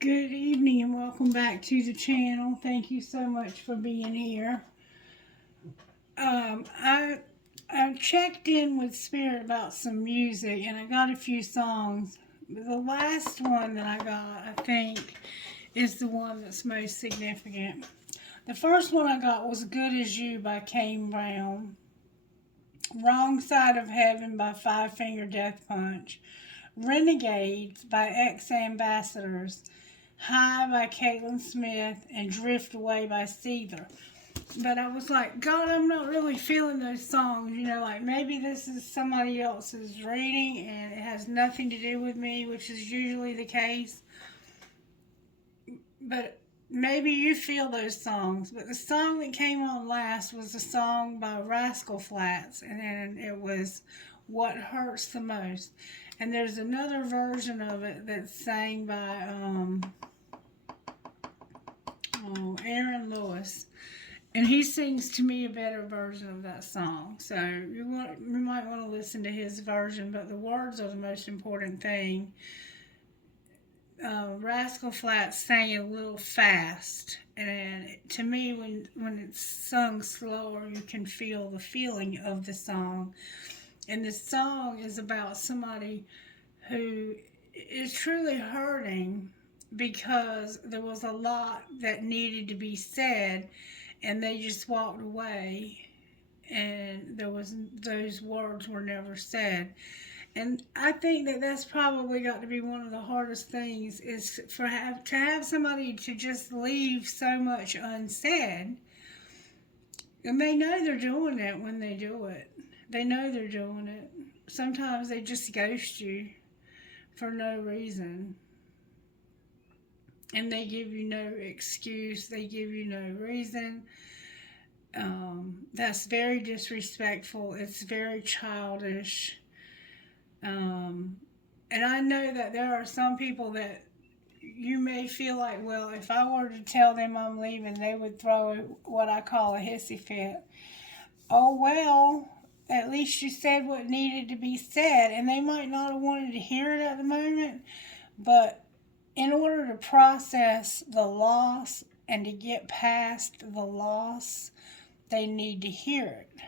Good evening and welcome back to the channel. Thank you so much for being here. I checked in with Spirit about some music and I got a few songs. The last one that I got, I think, is the one that's most significant. The first one I got was Good As You by Kane Brown. Wrong Side of Heaven by Five Finger Death Punch. Renegades by Ex Ambassadors. High by Caitlin Smith, and Drift Away by Seether. But I was like, God, I'm not really feeling those songs. Like maybe this is somebody else's reading and it has nothing to do with me, which is usually the case. But maybe you feel those songs. But the song that came on last was a song by Rascal Flatts, and it was What Hurts the Most. And there's another version of it that's sang by Aaron Lewis, and he sings to me a better version of that song. So you might want to listen to his version, but the words are the most important thing. Rascal Flatts sang it a little fast, and to me, when it's sung slower, you can feel the feeling of the song. And the song is about somebody who is truly hurting because there was a lot that needed to be said and they just walked away and those words were never said. And I think that that's probably got to be one of the hardest things is to have somebody to just leave so much unsaid. And they know they're doing it when they do it. They know they're doing it. Sometimes they just ghost you for no reason. And they give you no excuse. They give you no reason. That's very disrespectful. It's very childish. And I know that there are some people that you may feel like, well, if I were to tell them I'm leaving, they would throw what I call a hissy fit. Oh, well, at least you said what needed to be said. And they might not have wanted to hear it at the moment, but in order to process the loss and to get past the loss, they need to hear it.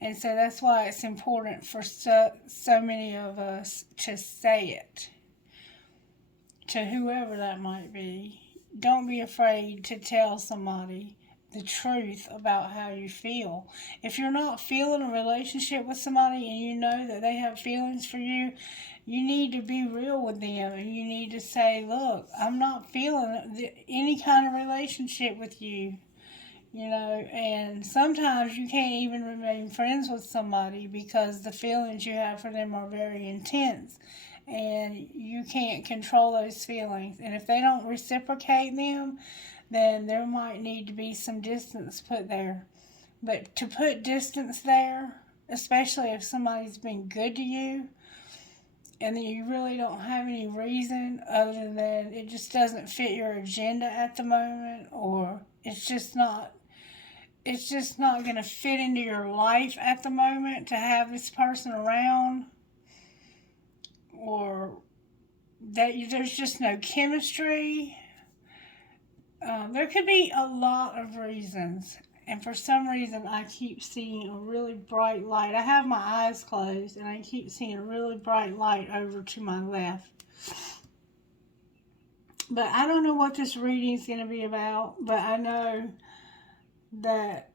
And so that's why it's important for so many of us to say it to whoever that might be. Don't be afraid to tell somebody the truth about how you feel. If you're not feeling a relationship with somebody and you know that they have feelings for you, you need to be real with them and you need to say, look, I'm not feeling any kind of relationship with you. And sometimes you can't even remain friends with somebody because the feelings you have for them are very intense and you can't control those feelings. And if they don't reciprocate them, then there might need to be some distance put there. But to put distance there, especially if somebody's been good to you, and then you really don't have any reason other than it just doesn't fit your agenda at the moment, or it's just not going to fit into your life at the moment to have this person around, or that there's just no chemistry. There could be a lot of reasons, and for some reason I keep seeing a really bright light. I have my eyes closed and I keep seeing a really bright light over to my left. But I don't know what this reading is going to be about, but I know that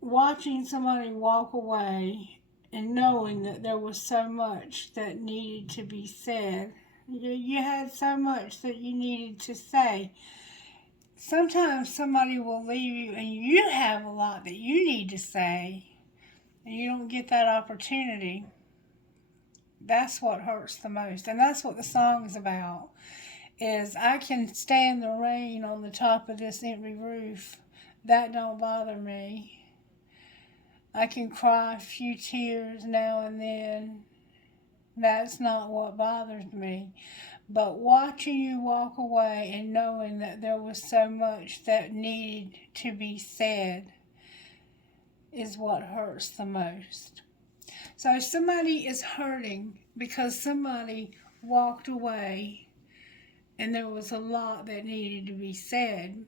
watching somebody walk away and knowing that there was so much that needed to be said, you had so much that you needed to say. Sometimes somebody will leave you and you have a lot that you need to say and you don't get that opportunity. That's what hurts the most. And that's what the song is about. Is I can stand the rain on the top of this empty roof. That don't bother me. I can cry a few tears now and then. That's not what bothers me. But watching you walk away and knowing that there was so much that needed to be said is what hurts the most. So somebody is hurting because somebody walked away and there was a lot that needed to be said.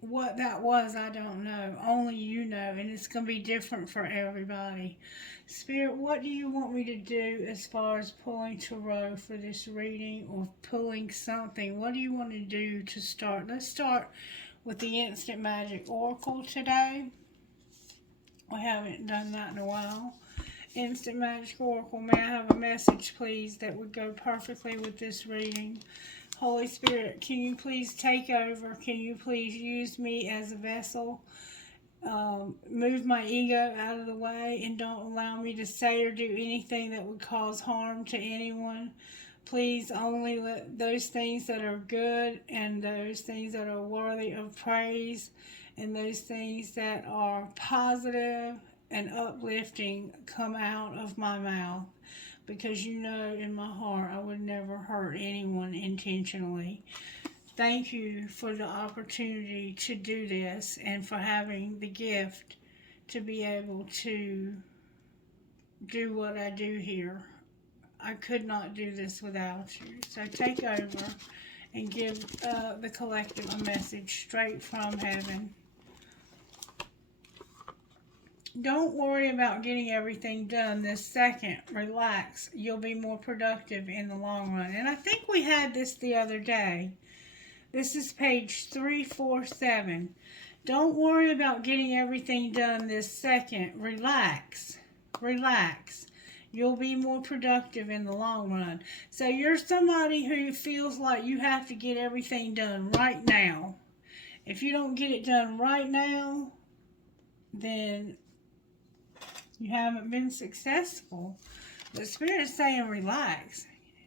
What that was, I don't know. Only you know, and it's going to be different for everybody. Spirit, what do you want me to do as far as pulling tarot for this reading or pulling something? What do you want to do to start? Let's start with the Instant Magic Oracle today. We haven't done that in a while. Instant Magic Oracle, may I have a message, please, that would go perfectly with this reading? Holy Spirit, can you please take over? Can you please use me as a vessel? Move my ego out of the way and don't allow me to say or do anything that would cause harm to anyone. Please only let those things that are good and those things that are worthy of praise and those things that are positive and uplifting come out of my mouth. Because you know in my heart I would never hurt anyone intentionally. Thank you for the opportunity to do this and for having the gift to be able to do what I do here. I could not do this without you. So take over and give the collective a message straight from heaven. Don't worry about getting everything done this second. Relax. You'll be more productive in the long run. And I think we had this the other day. This is page 347. Don't worry about getting everything done this second. Relax. Relax. You'll be more productive in the long run. So you're somebody who feels like you have to get everything done right now. If you don't get it done right now, then you haven't been successful. The Spirit is saying relax.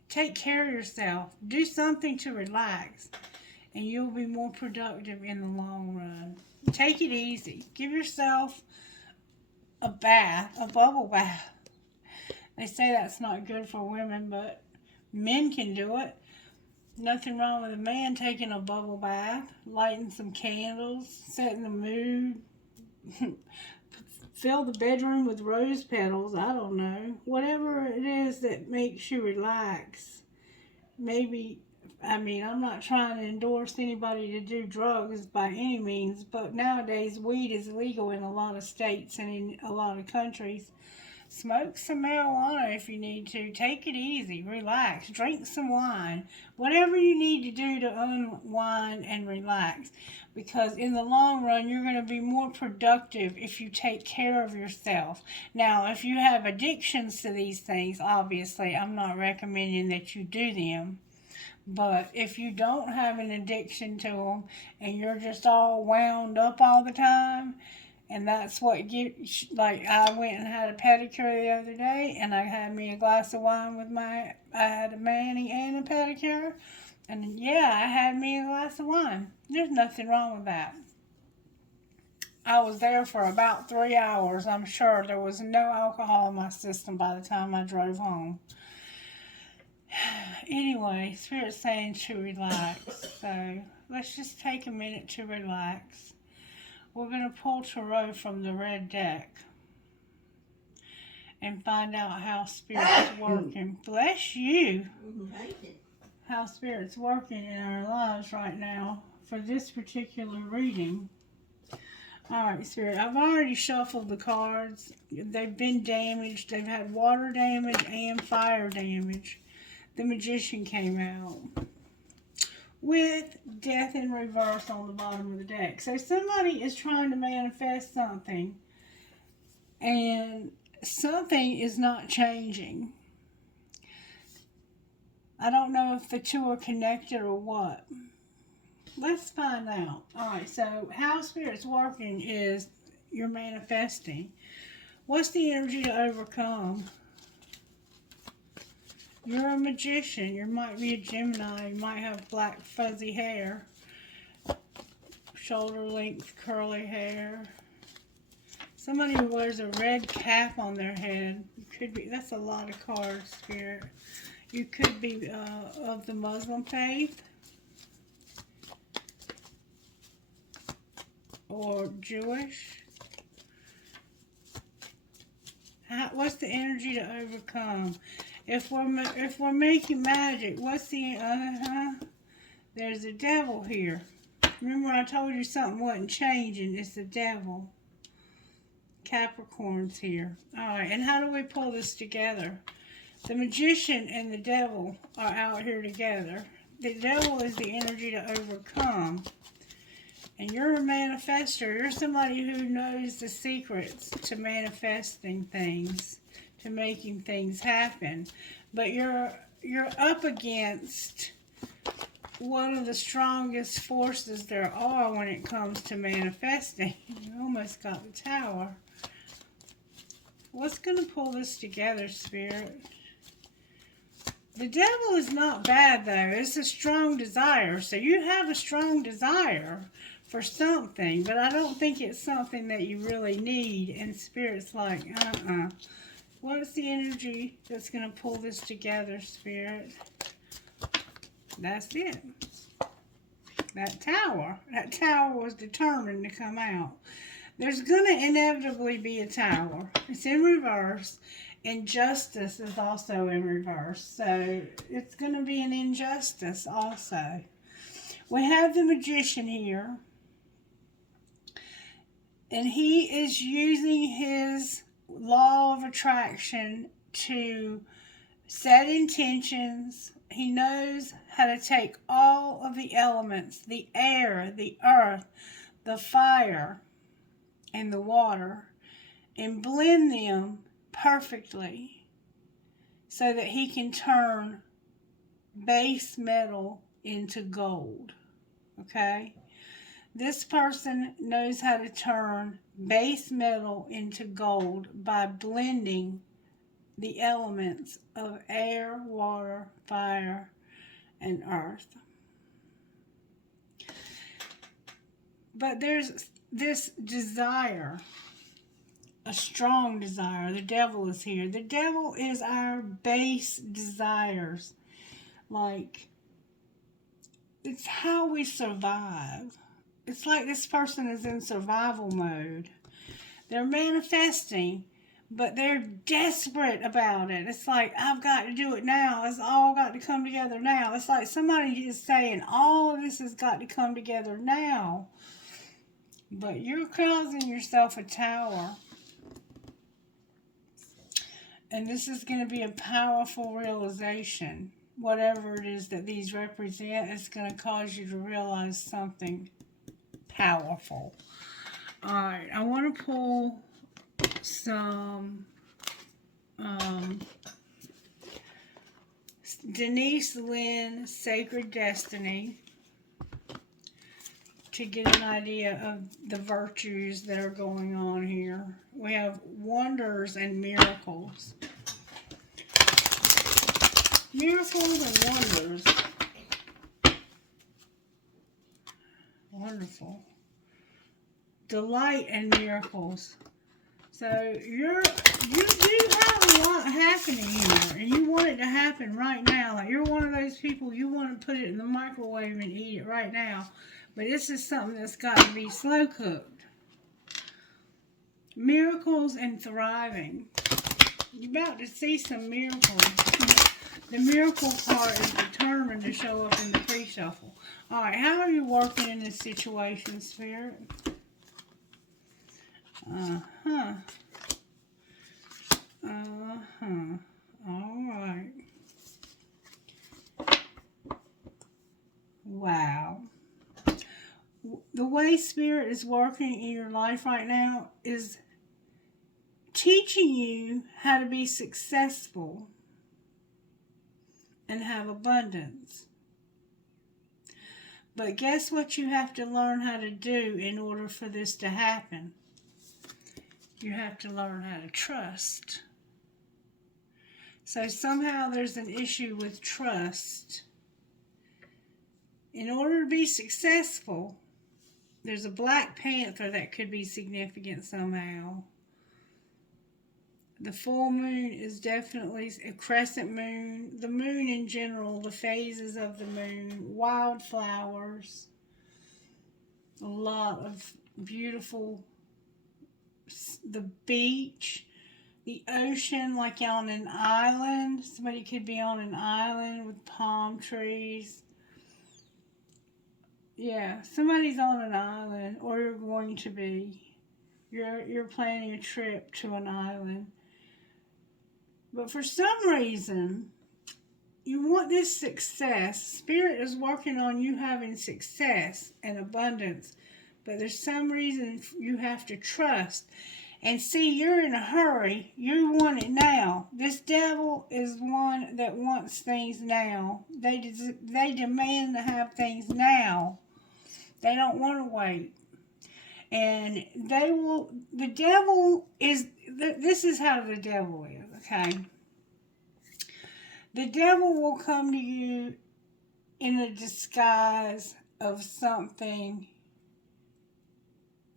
Take care of yourself. Do something to relax. And you'll be more productive in the long run. Take it easy. Give yourself a bath, a bubble bath. They say that's not good for women, but men can do it. Nothing wrong with a man taking a bubble bath, lighting some candles, setting the mood. Fill the bedroom with rose petals. I don't know. Whatever it is that makes you relax. Maybe, I'm not trying to endorse anybody to do drugs by any means, but nowadays weed is legal in a lot of states and in a lot of countries. Smoke some marijuana if you need to. Take it easy. Relax. Drink some wine. Whatever you need to do to unwind and relax. Because in the long run, you're going to be more productive if you take care of yourself. Now, if you have addictions to these things, obviously, I'm not recommending that you do them. But if you don't have an addiction to them and you're just all wound up all the time, and that's what gives, like I went and had a pedicure the other day, and I had me a glass of wine with I had a mani and a pedicure, and yeah, I had me a glass of wine. There's nothing wrong with that. I was there for about 3 hours. I'm sure there was no alcohol in my system by the time I drove home. Anyway, Spirit's saying to relax, so let's just take a minute to relax. We're going to pull tarot from the red deck and find out how Spirit's working. Bless you. How Spirit's working in our lives right now for this particular reading. Alright, Spirit, I've already shuffled the cards. They've been damaged. They've had water damage and fire damage. The Magician came out with Death in reverse on the bottom of the deck. So somebody is trying to manifest something, and something is not changing. I don't know if the two are connected or what. Let's find out. Alright, so how Spirit's working is you're manifesting. What's the energy to overcome? You're a magician. You might be a Gemini. You might have black fuzzy hair. Shoulder length curly hair. Somebody who wears a red cap on their head. You could be, that's a lot of cards, Spirit. You could be of the Muslim faith. Or Jewish. What's the energy to overcome? If we're making magic, what's the There's a devil here. Remember when I told you something wasn't changing? It's the devil. Capricorn's here. Alright, and how do we pull this together? The magician and the devil are out here together. The devil is the energy to overcome. And you're a manifester. You're somebody who knows the secrets to manifesting things, to making things happen. But you're up against one of the strongest forces there are when it comes to manifesting. You almost got the Tower. What's going to pull this together, Spirit? The devil is not bad, though. It's a strong desire. So you have a strong desire for something, but I don't think it's something that you really need. And Spirit's like, What's the energy that's going to pull this together, Spirit? That's it. That Tower. That Tower was determined to come out. There's going to inevitably be a Tower. It's in reverse. And justice is also in reverse. So it's going to be an injustice also. We have the magician here. And he is using his law of attraction to set intentions. He knows how to take all of the elements, the air, the earth, the fire, and the water, and blend them perfectly so that he can turn base metal into gold. Okay? This person knows how to turn base metal into gold by blending the elements of air, water, fire, and earth. But there's this desire, a strong desire. The devil is here. The devil is our base desires. Like, it's how we survive. It's like this person is in survival mode. They're manifesting, but they're desperate about it. It's like, I've got to do it now. It's all got to come together now. It's like somebody is saying, all of this has got to come together now. But you're causing yourself a Tower. And this is going to be a powerful realization. Whatever it is that these represent, it's going to cause you to realize something powerful. Alright, I want to pull some Denise Lynn Sacred Destiny to get an idea of the virtues that are going on here. We have wonders and miracles. Miracles and wonders. Wonderful. Delight and miracles. So you do have a lot happening here, and you want it to happen right now. Like, you're one of those people, you want to put it in the microwave and eat it right now. But this is something that's got to be slow cooked. Miracles and thriving. You're about to see some miracles. The miracle part is determined to show up in the pre-shuffle. Alright, how are you working in this situation, Spirit? Alright. Wow. The way Spirit is working in your life right now is teaching you how to be successful and have abundance. But guess what you have to learn how to do in order for this to happen? You have to learn how to trust. So somehow there's an issue with trust. In order to be successful, there's a Black Panther that could be significant somehow. The full moon is definitely a crescent moon. The moon in general, the phases of the moon, wildflowers, a lot of beautiful, the beach, the ocean, like on an island. Somebody could be on an island with palm trees. Yeah, somebody's on an island, or you're going to be. You're planning a trip to an island. But for some reason, you want this success. Spirit is working on you having success and abundance. But there's some reason you have to trust. And see, you're in a hurry. You want it now. This devil is one that wants things now. They demand to have things now. They don't want to wait. And the devil is, this is how the devil is, okay? The devil will come to you in a disguise of something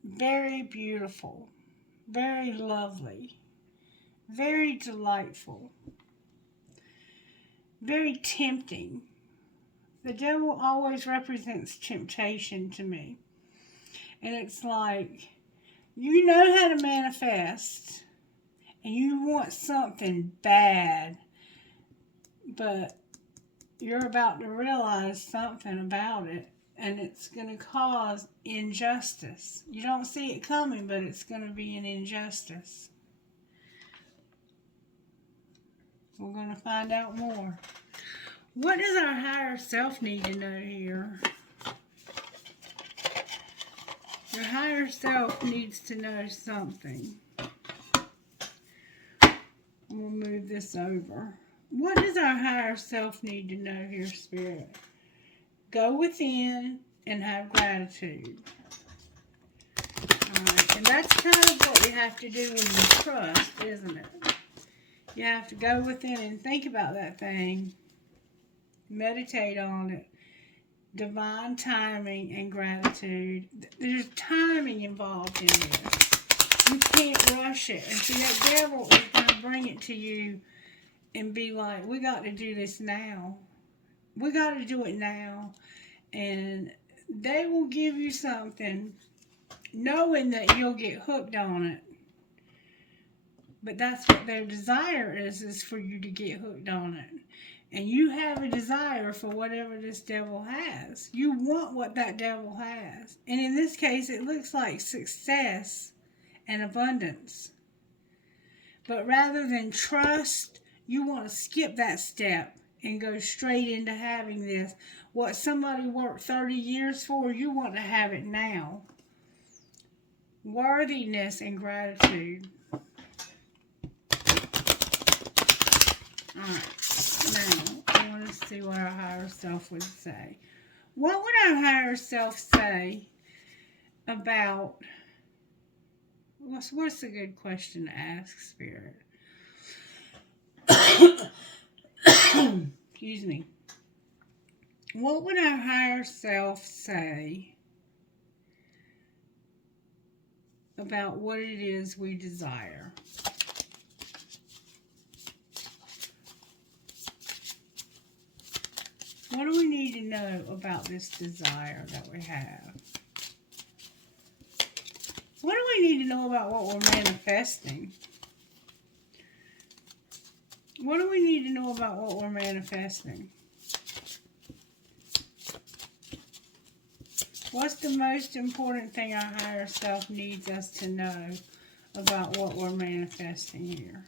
very beautiful, very lovely, very delightful, very tempting. The devil always represents temptation to me. And it's like, you know how to manifest, and you want something bad, but you're about to realize something about it, and it's going to cause injustice. You don't see it coming, but it's going to be an injustice. We're going to find out more. What does our higher self need to know here? Your higher self needs to know something. We'll move this over. What does our higher self need to know here, Spirit? Go within and have gratitude. Alright, and that's kind of what you have to do when you trust, isn't it? You have to go within and think about that thing. Meditate on it. Divine timing and gratitude. There's timing involved in this. You can't rush it. And see, that devil is going to bring it to you and be like, we got to do this now. We got to do it now. And they will give you something knowing that you'll get hooked on it. But that's what their desire is for you to get hooked on it. And you have a desire for whatever this devil has. You want what that devil has. And in this case, it looks like success and abundance. But rather than trust, you want to skip that step and go straight into having this. What somebody worked 30 years for, you want to have it now. Worthiness and gratitude. Alright. Now, I want to see what our higher self would say. What would our higher self say about, what's a good question to ask, Spirit? Excuse me. What would our higher self say about what it is we desire? What do we need to know about this desire that we have? What do we need to know about what we're manifesting? What do we need to know about what we're manifesting? What's the most important thing our higher self needs us to know about what we're manifesting here?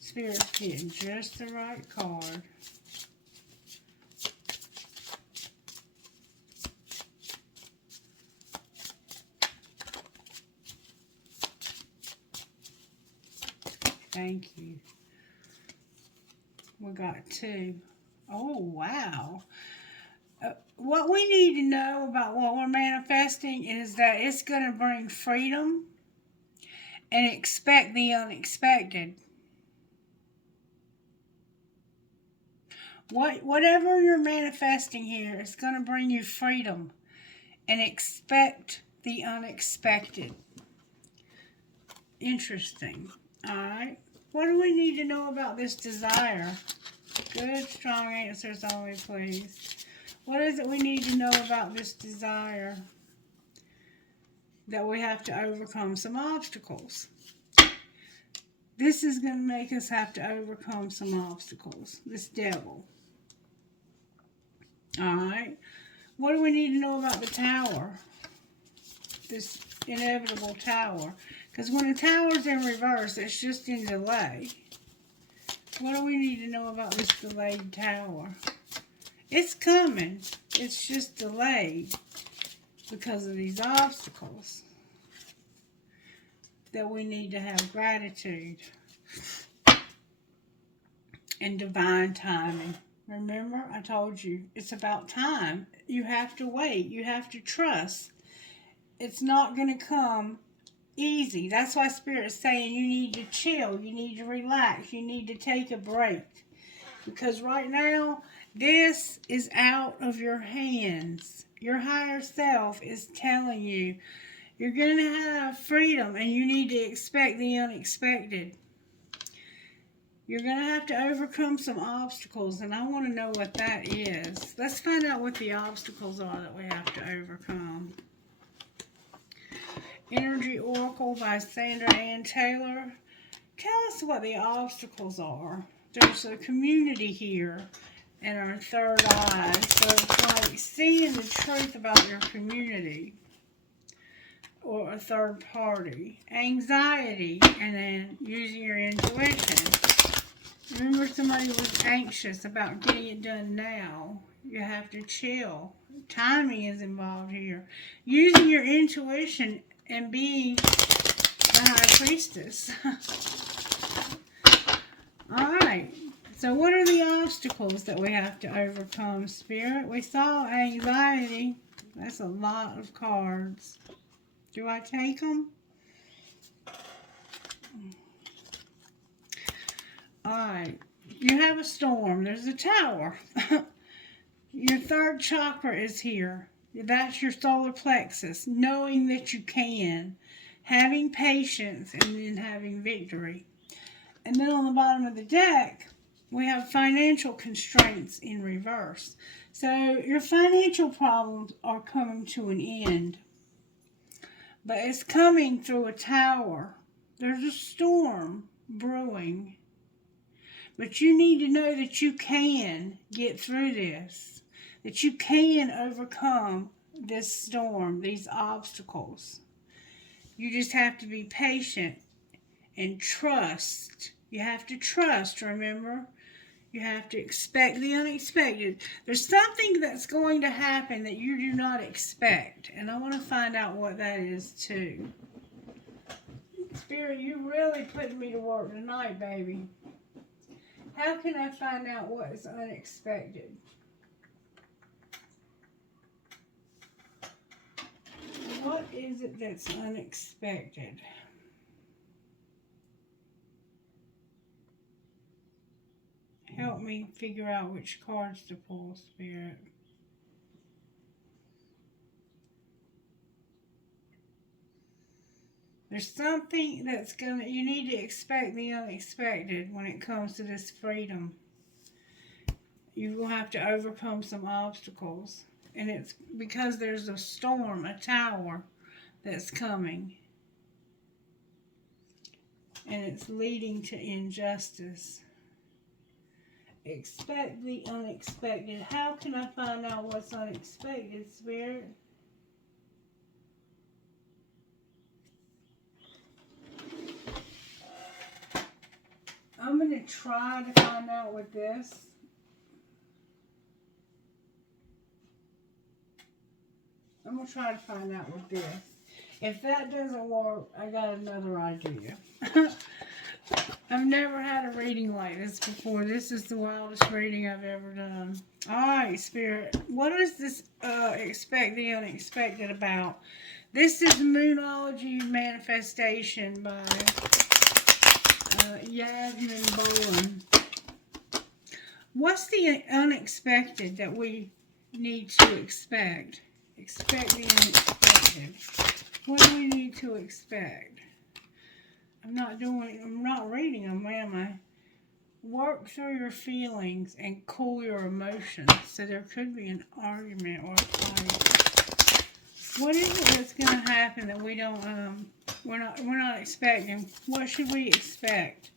Spirit's getting just the right card. Thank you. We got 2. Oh, wow. What we need to know about what we're manifesting is that it's going to bring freedom and expect the unexpected. Whatever you're manifesting here is going to bring you freedom and expect the unexpected. Interesting. Alright. What do we need to know about this desire? Good, strong answers only, please. What is it we need to know about this desire? That we have to overcome some obstacles. This is going to make us have to overcome some obstacles. This devil. Alright. What do we need to know about the tower? This inevitable tower. Because when the tower's in reverse, it's just in delay. What do we need to know about this delayed tower? It's coming. It's just delayed because of these obstacles. That we need to have gratitude and divine timing. Remember, I told you, it's about time. You have to wait. You have to trust. It's not going to come easy. That's why Spirit is saying you need to chill. You need to relax. You need to take a break. Because right now, this is out of your hands. Your higher self is telling you you're going to have freedom and you need to expect the unexpected. You're going to have to overcome some obstacles, and I want to know what that is. Let's find out what the obstacles are that we have to overcome. Energy Oracle by Sandra Ann Taylor. Tell us what the obstacles are. There's a community here and our third eye. So it's like seeing the truth about your community or a third party. Anxiety, and then using your intuition. Remember, somebody was anxious about getting it done now. You have to chill. Timing is involved here. Using your intuition and being the High Priestess. Alright. So what are the obstacles that we have to overcome, Spirit? We saw anxiety. That's a lot of cards. Do I take them? Alright, you have a storm. There's a tower. Your third chakra is here. That's your solar plexus. Knowing that you can. Having patience and then having victory. And then on the bottom of the deck, we have financial constraints in reverse. So your financial problems are coming to an end. But it's coming through a tower. There's a storm brewing. But you need to know that you can get through this. That you can overcome this storm, these obstacles. You just have to be patient and trust. You have to trust, remember? You have to expect the unexpected. There's something that's going to happen that you do not expect. And I want to find out what that is too. Spirit, you really put me to work tonight, baby. How can I find out what is unexpected? What is it that's unexpected? Help me figure out which cards to pull, Spirit. There's something that's you need to expect the unexpected when it comes to this freedom. You will have to overcome some obstacles. And it's because there's a storm, a tower that's coming. And it's leading to injustice. Expect the unexpected. How can I find out what's unexpected, Spirit? I'm going to try to find out with this. I'm going to try to find out with this. If that doesn't work, I got another idea. I've never had a reading like this before. This is the wildest reading I've ever done. Alright, Spirit. What is this expect the unexpected about? This is Moonology Manifestation by Yasmin Bowen. What's the unexpected that we need to expect? Expect the unexpected. What do we need to expect? I'm not reading them, am I? Work through your feelings and cool your emotions. So there could be an argument or a fight. What is it that's going to happen that we don't, we're not expecting? What should we expect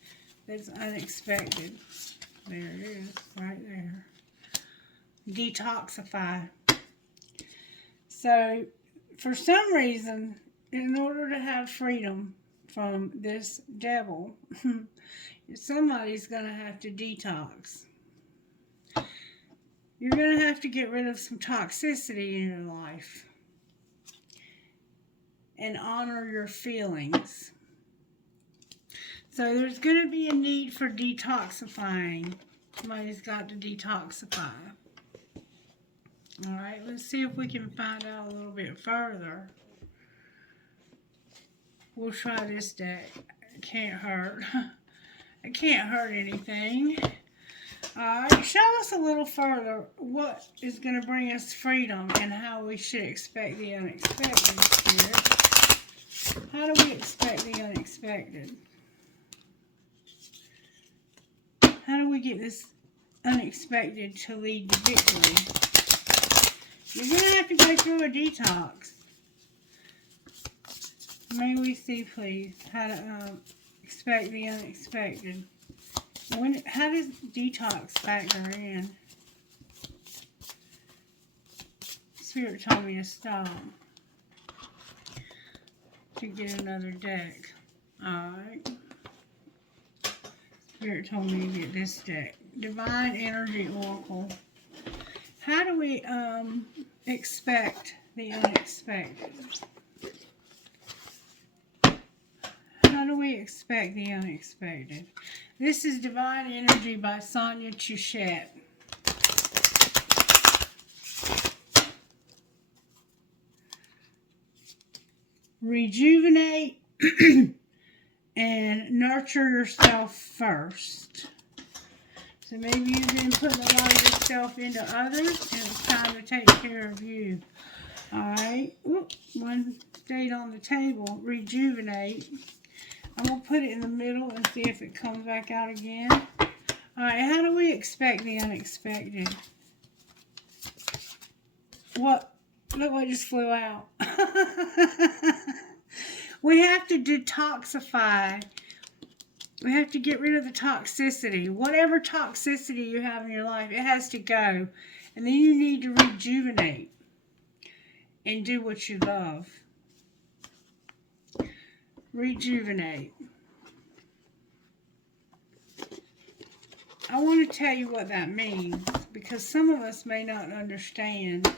that's unexpected? There it is, right there. Detoxify. So, for some reason, in order to have freedom from this devil, somebody's going to have to detox. You're going to have to get rid of some toxicity in your life and honor your feelings. So there's going to be a need for detoxifying. Somebody's got to detoxify. Alright, let's see if we can find out a little bit further. We'll try this deck. It can't hurt. It can't hurt anything. Alright, show us a little further what is going to bring us freedom and how we should expect the unexpected, Spirit. How do we expect the unexpected? How do we get this unexpected to lead to victory? You're going to have to go through a detox. May we see, please, how to expect the unexpected. How does detox factor in? Spirit told me to stop to get another deck. Alright. Spirit told me to get this deck. Divine Energy Oracle. How do we expect the unexpected? How do we expect the unexpected? This is Divine Energy by Sonia Chuchette. Rejuvenate and nurture yourself first. So maybe you've been putting a lot of yourself into others, and it's time to take care of you. Alright, one stayed on the table. Rejuvenate. I'm going to put it in the middle and see if it comes back out again. Alright, how do we expect the unexpected? What? Look what just flew out. We have to detoxify. We have to get rid of the toxicity. Whatever toxicity you have in your life, it has to go. And then you need to rejuvenate and do what you love. Rejuvenate. I want to tell you what that means, because some of us may not understand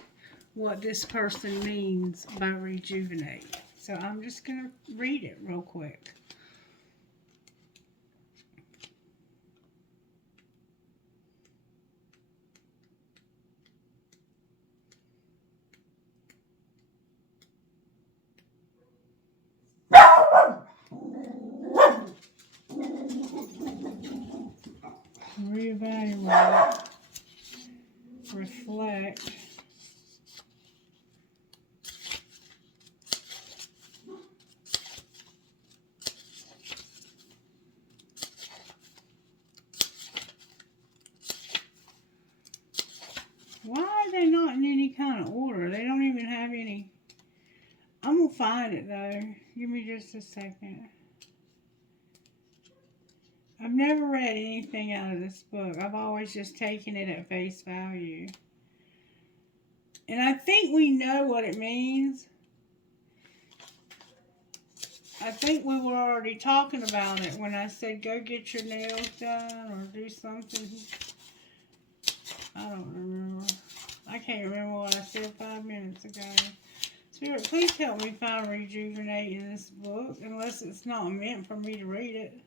what this person means by rejuvenate. So I'm just going to read it real quick. Reevaluate, reflect, why are they not in any kind of order? They don't even have any. I'm going to find it though. Give me just a second. I've never read anything out of this book. I've always just taken it at face value. And I think we know what it means. I think we were already talking about it when I said go get your nails done or do something. I don't remember. I can't remember what I said 5 minutes ago. Spirit, please help me find rejuvenate in this book, unless it's not meant for me to read it.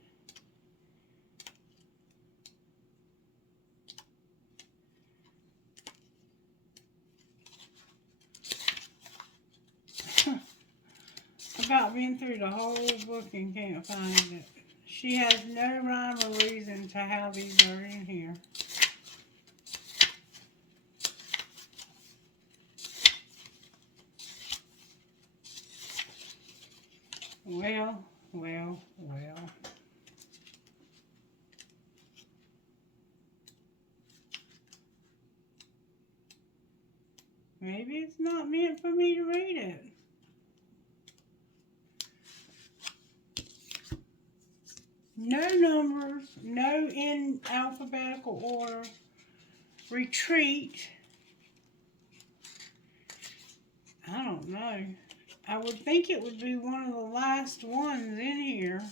About been through the whole book and can't find it. She has no rhyme or reason to how these are in here. Well. Maybe it's not meant for me to read it. No numbers, no in alphabetical order. Retreat. I don't know. I would think it would be one of the last ones in here.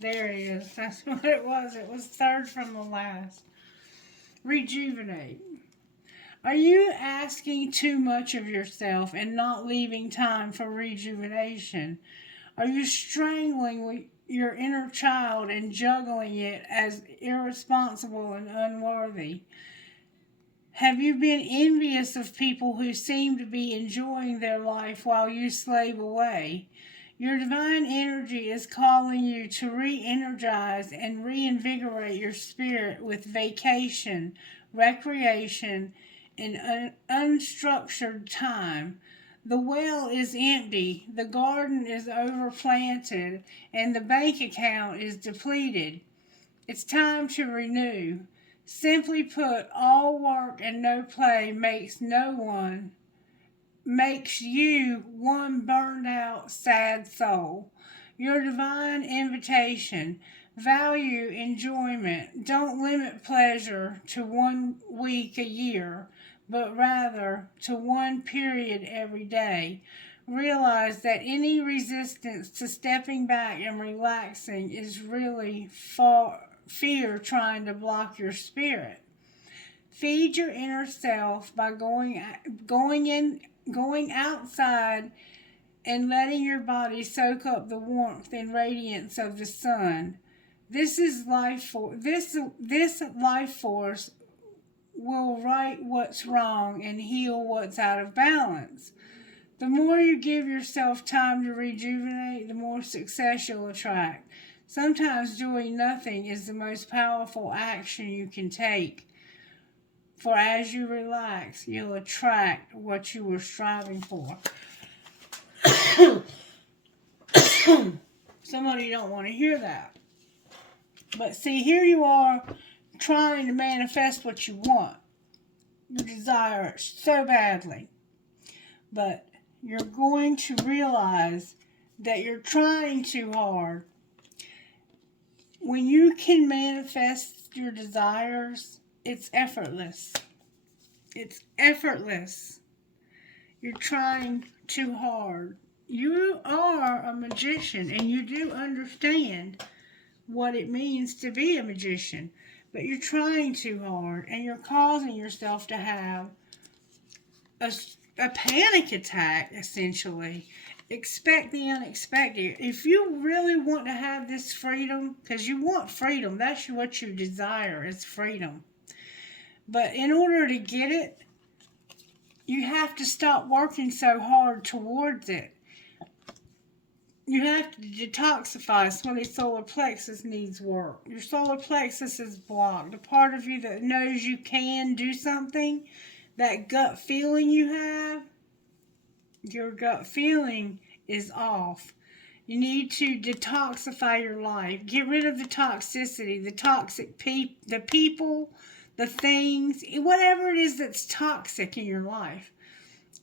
There it is. That's what it was. It was third from the last. Rejuvenate. Are you asking too much of yourself and not leaving time for rejuvenation? Are you strangling with your inner child and juggling it as irresponsible and unworthy? Have you been envious of people who seem to be enjoying their life while you slave away? Your divine energy is calling you to re-energize and reinvigorate your spirit with vacation, recreation, and unstructured time. The well is empty, the garden is overplanted, and the bank account is depleted. It's time to renew. Simply put, all work and no play makes you one burned out, sad soul. Your divine invitation. Value enjoyment. Don't limit pleasure to 1 week a year, but rather to one period every day. Realize that any resistance to stepping back and relaxing is really fear trying to block your spirit. Feed your inner self by going outside and letting your body soak up the warmth and radiance of the sun. This life force will right what's wrong and heal what's out of balance. The more you give yourself time to rejuvenate, the more success you'll attract. Sometimes doing nothing is the most powerful action you can take. For as you relax, you'll attract what you were striving for. Some of you don't want to hear that. But see, here you are trying to manifest what you want. You desire it so badly. But you're going to realize that you're trying too hard. When you can manifest your desires, it's effortless. It's effortless. You're trying too hard. You are a magician and you do understand what it means to be a magician. But you're trying too hard and you're causing yourself to have a panic attack, essentially. Expect the unexpected. If you really want to have this freedom, because you want freedom, that's what you desire is freedom. But in order to get it, you have to stop working so hard towards it. You have to detoxify. So the solar plexus needs work. Your solar plexus is blocked. The part of you that knows you can do something, that gut feeling you have, your gut feeling is off. You need to detoxify your life. Get rid of the toxicity, the toxic the people, the things, whatever it is that's toxic in your life.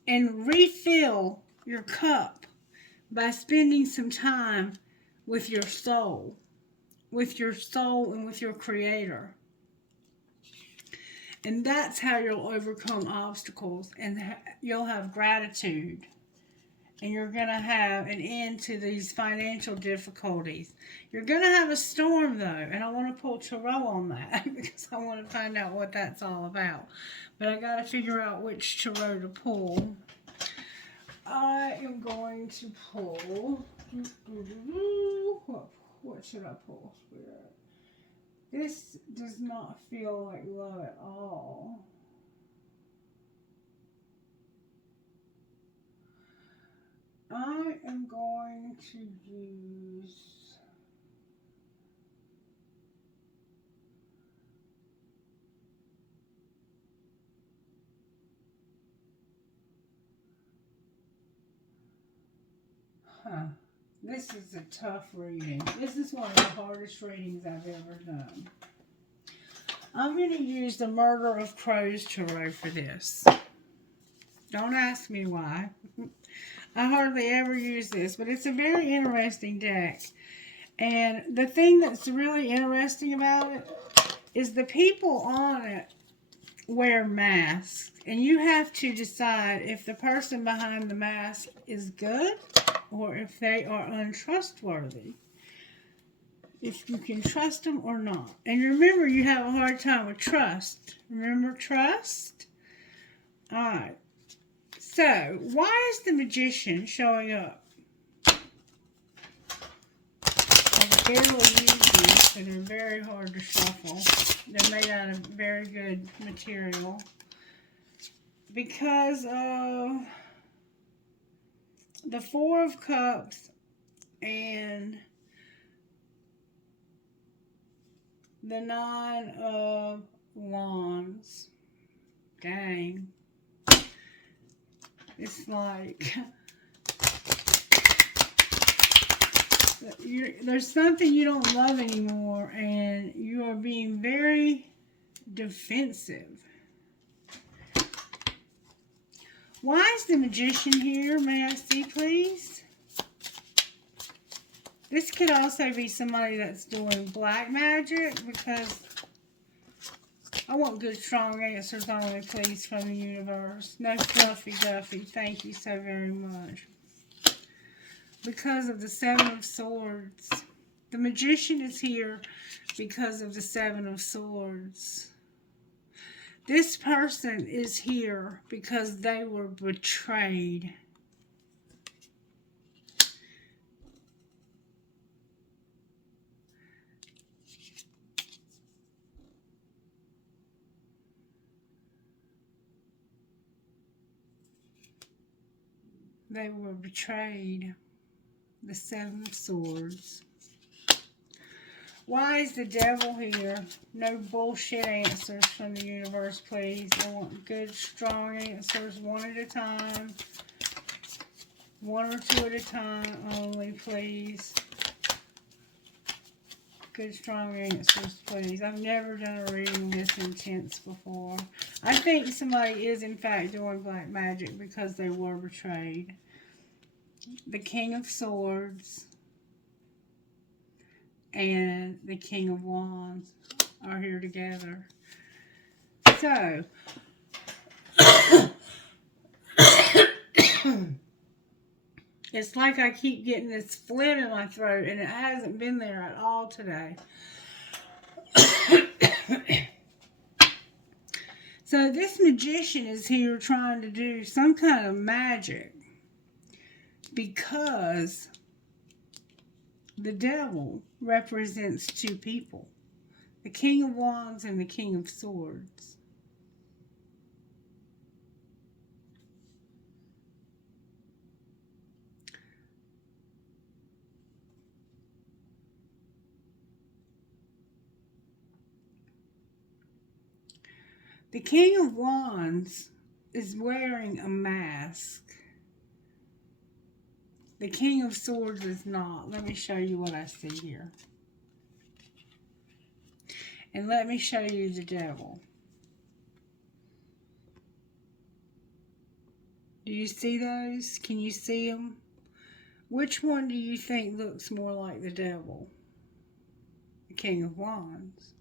And refill your cup by spending some time with your soul and with your Creator. And that's how you'll overcome obstacles, and you'll have gratitude. And you're going to have an end to these financial difficulties. You're going to have a storm, though, and I want to pull tarot on that because I want to find out what that's all about. But I got to figure out which tarot to pull. I am going to pull... What should I pull, Spirit? This does not feel like love at all. I am going to use this is a tough reading. This is one of the hardest readings I've ever done. I'm going to use the Murder of Crows tarot for this. Don't ask me why. I hardly ever use this, but it's a very interesting deck. And the thing that's really interesting about it is the people on it wear masks. And you have to decide if the person behind the mask is good or if they are untrustworthy. If you can trust them or not. And remember, you have a hard time with trust. Remember trust? Alright. So, why is the magician showing up? I barely use these, so they're very hard to shuffle. They're made out of very good material. Because of the Four of Cups and the Nine of Wands. Dang. It's like there's something you don't love anymore and you are being very defensive. Why is the magician here? May I see, please? This could also be somebody that's doing black magic, because I want good, strong answers only, please, from the universe. No fluffy duffy. Thank you so very much. Because of the Seven of Swords. The magician is here because of the Seven of Swords. This person is here because they were betrayed. They were betrayed. The Seven of Swords. Why is the devil here? No bullshit answers from the universe, please. I want good, strong answers, one at a time. One or two at a time only, please. Good, strong answers, please. I've never done a reading this intense before. I think somebody is, in fact, doing black magic because they were betrayed. The King of Swords and the King of Wands are here together. So, it's like I keep getting this phlegm in my throat, and it hasn't been there at all today. So, this magician is here trying to do some kind of magic because the devil represents two people, the King of Wands and the King of Swords. The King of Wands is wearing a mask. The King of Swords is not. Let me show you what I see here. And let me show you the devil. Do you see those? Can you see them? Which one do you think looks more like the devil? The King of Wands.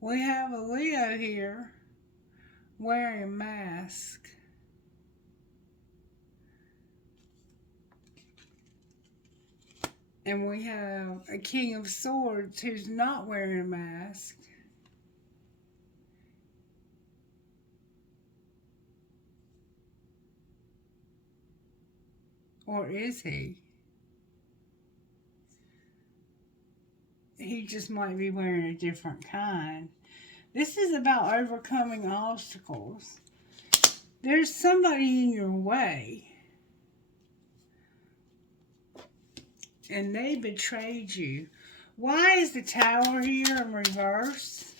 We have a Leo here wearing a mask. And we have a King of Swords who's not wearing a mask. Or is he? He just might be wearing a different kind. This is about overcoming obstacles. There's somebody in your way. And they betrayed you. Why is the Tower here in reverse?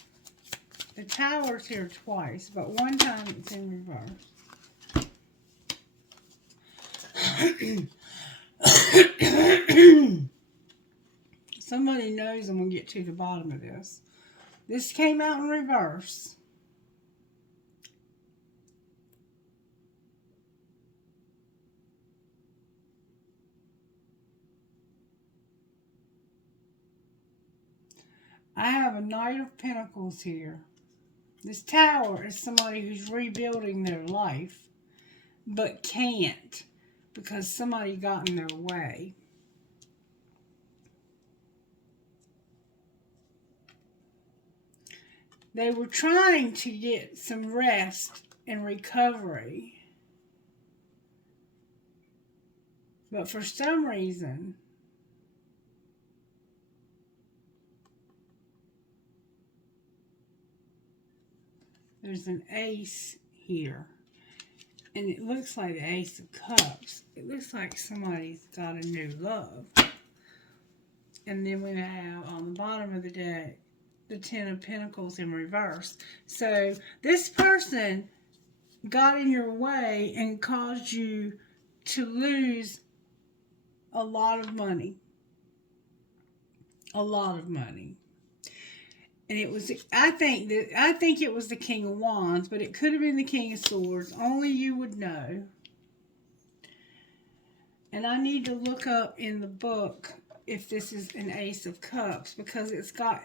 The Tower's here twice, but one time it's in reverse. Somebody knows I'm going to get to the bottom of this. This came out in reverse. I have a Knight of Pentacles here. This Tower is somebody who's rebuilding their life, but can't because somebody got in their way. They were trying to get some rest and recovery, but for some reason, there's an Ace here. And it looks like the Ace of Cups. It looks like somebody's got a new love. And then we have on the bottom of the deck, the Ten of Pentacles in reverse. So this person got in your way and caused you to lose a lot of money. A lot of money. And it was, I think it was the King of Wands, but it could have been the King of Swords. Only you would know. And I need to look up in the book if this is an Ace of Cups, because it's got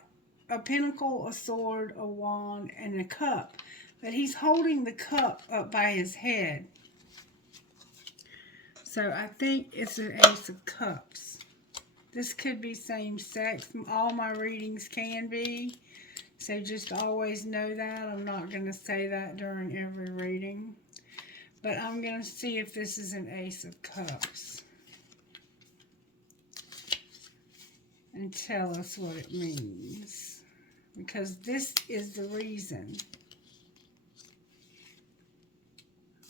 a pentacle, a sword, a wand, and a cup. But he's holding the cup up by his head. So I think it's an Ace of Cups. This could be same sex. All my readings can be. So just always know that. I'm not going to say that during every reading. But I'm going to see if this is an Ace of Cups. And tell us what it means. Because this is the reason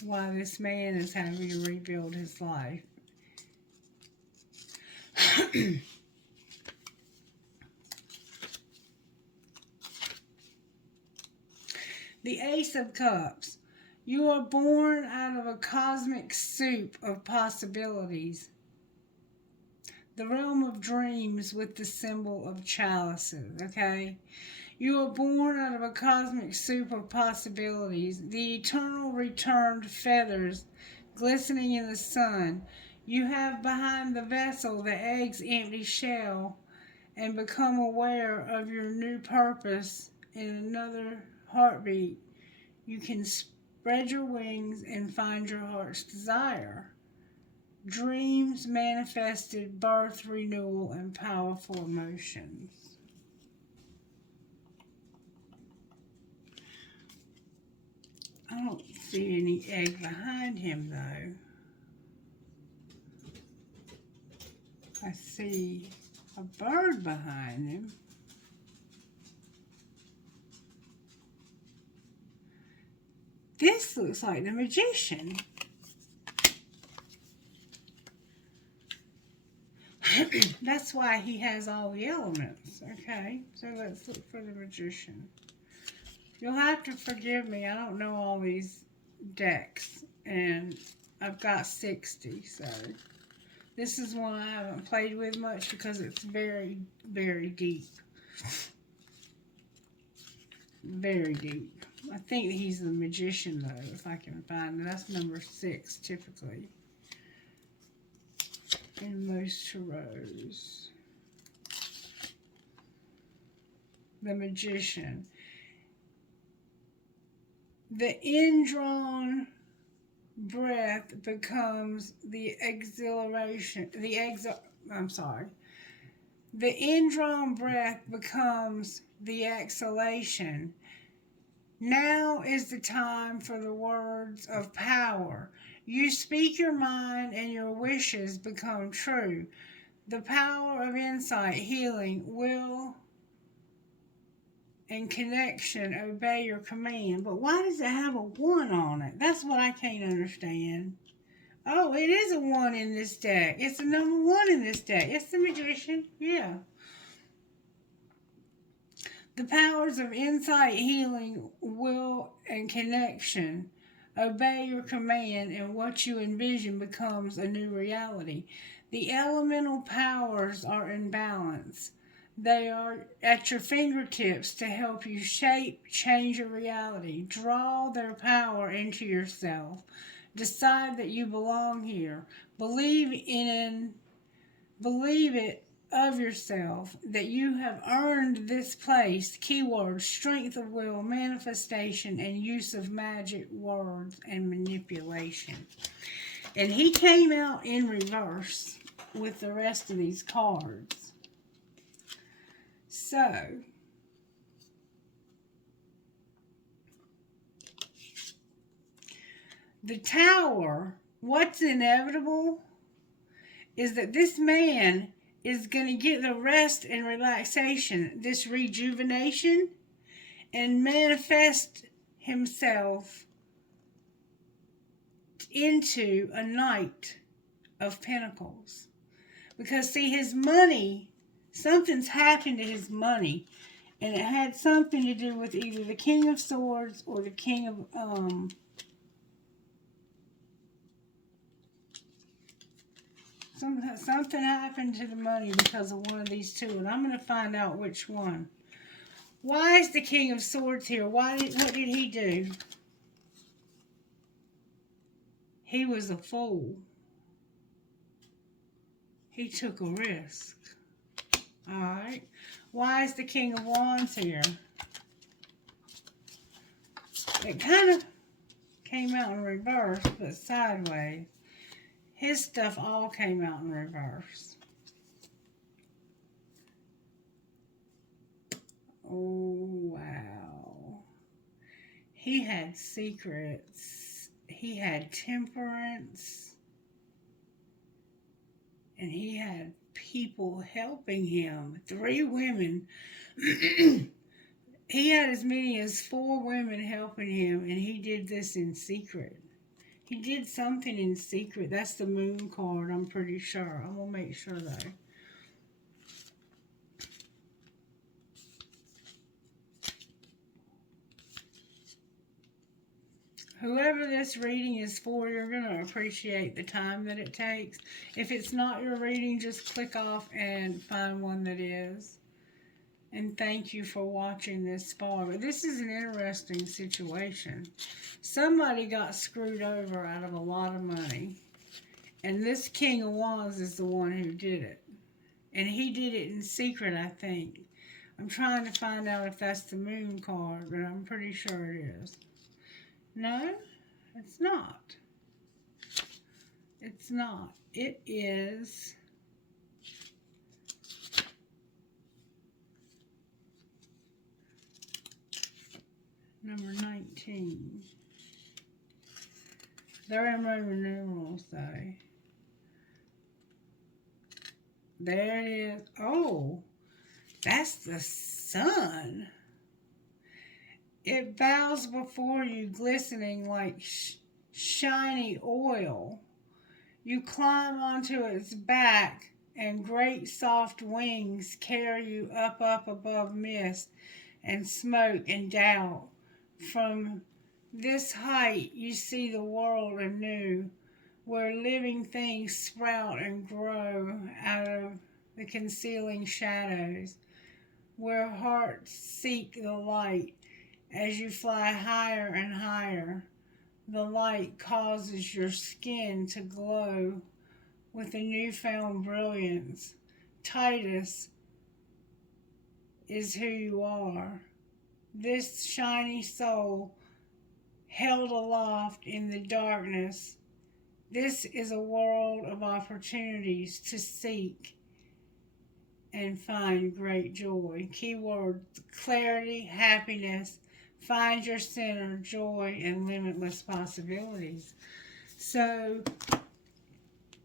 why this man is having to rebuild his life. The Ace of Cups. You are born out of a cosmic soup of possibilities. The realm of dreams with the symbol of chalices, okay? You are born out of a cosmic soup of possibilities. The eternal returned feathers glistening in the sun. You have behind the vessel the egg's empty shell and become aware of your new purpose in another heartbeat. You can spread your wings and find your heart's desire. Dreams manifested, birth, renewal, and powerful emotions. I don't see any egg behind him, though. I see a bird behind him. This looks like the Magician. That's why he has all the elements. Okay, so let's look for the Magician. You'll have to forgive me. I don't know all these decks, and I've got 60, so this is one I haven't played with much because it's very, very deep. Very deep. I think he's the Magician, though, if I can find it. That's number 6, typically, in most tarots. The Magician. The indrawn breath becomes the exhilaration. The indrawn breath becomes the exhalation. Now is the time for the words of power. You speak your mind and your wishes become true. The power of insight, healing, will, and connection obey your command. But why does it have a 1 on it? That's what I can't understand. Oh, it is a 1 in this deck. It's the number 1 in this deck. It's the Magician. Yeah. The powers of insight, healing, will, and connection obey your command, and what you envision becomes a new reality. The elemental powers are in balance. They are at your fingertips to help you shape, change your reality. Draw their power into yourself. Decide that you belong here. Believe it of yourself that you have earned this place. Keyword: strength of will, manifestation, and use of magic words and manipulation. And he came out in reverse with the rest of these cards. So, the Tower, what's inevitable is that this man is going to get the rest and relaxation, this rejuvenation, and manifest himself into a Knight of Pentacles. Because, see, his money, something's happened to his money, and it had something to do with either the King of Swords or the King of, something happened to the money because of one of these two, and I'm going to find out which one. Why is the King of Swords here? What did he do? He was a fool. He took a risk. Alright. Why is the King of Wands here? It kind of came out in reverse, but sideways. His stuff all came out in reverse. Oh, wow. He had secrets. He had temperance. And he had people helping him. 3 women. He had as many as 4 women helping him, and he did this in secret. He did something in secret. That's the Moon card, I'm pretty sure. I'm going to make sure, though. Whoever this reading is for, you're going to appreciate the time that it takes. If it's not your reading, just click off and find one that is. And thank you for watching this far. But this is an interesting situation. Somebody got screwed over out of a lot of money. And this King of Wands is the one who did it. And he did it in secret, I think. I'm trying to find out if that's the Moon card, but I'm pretty sure it is. No, it's not. It's not. It is number 19. They're in Roman numerals, though. There it is. Oh, that's the sun. It bows before you, glistening like shiny oil. You climb onto its back, and great soft wings carry you up above mist and smoke and doubt. From this height, you see the world anew, where living things sprout and grow out of the concealing shadows, where hearts seek the light. As you fly higher and higher, the light causes your skin to glow with a newfound brilliance. Titus is who you are. This shiny soul held aloft in the darkness. This is a world of opportunities to seek and find great joy. Keyword: clarity, happiness. Find your center, joy, and limitless possibilities. So,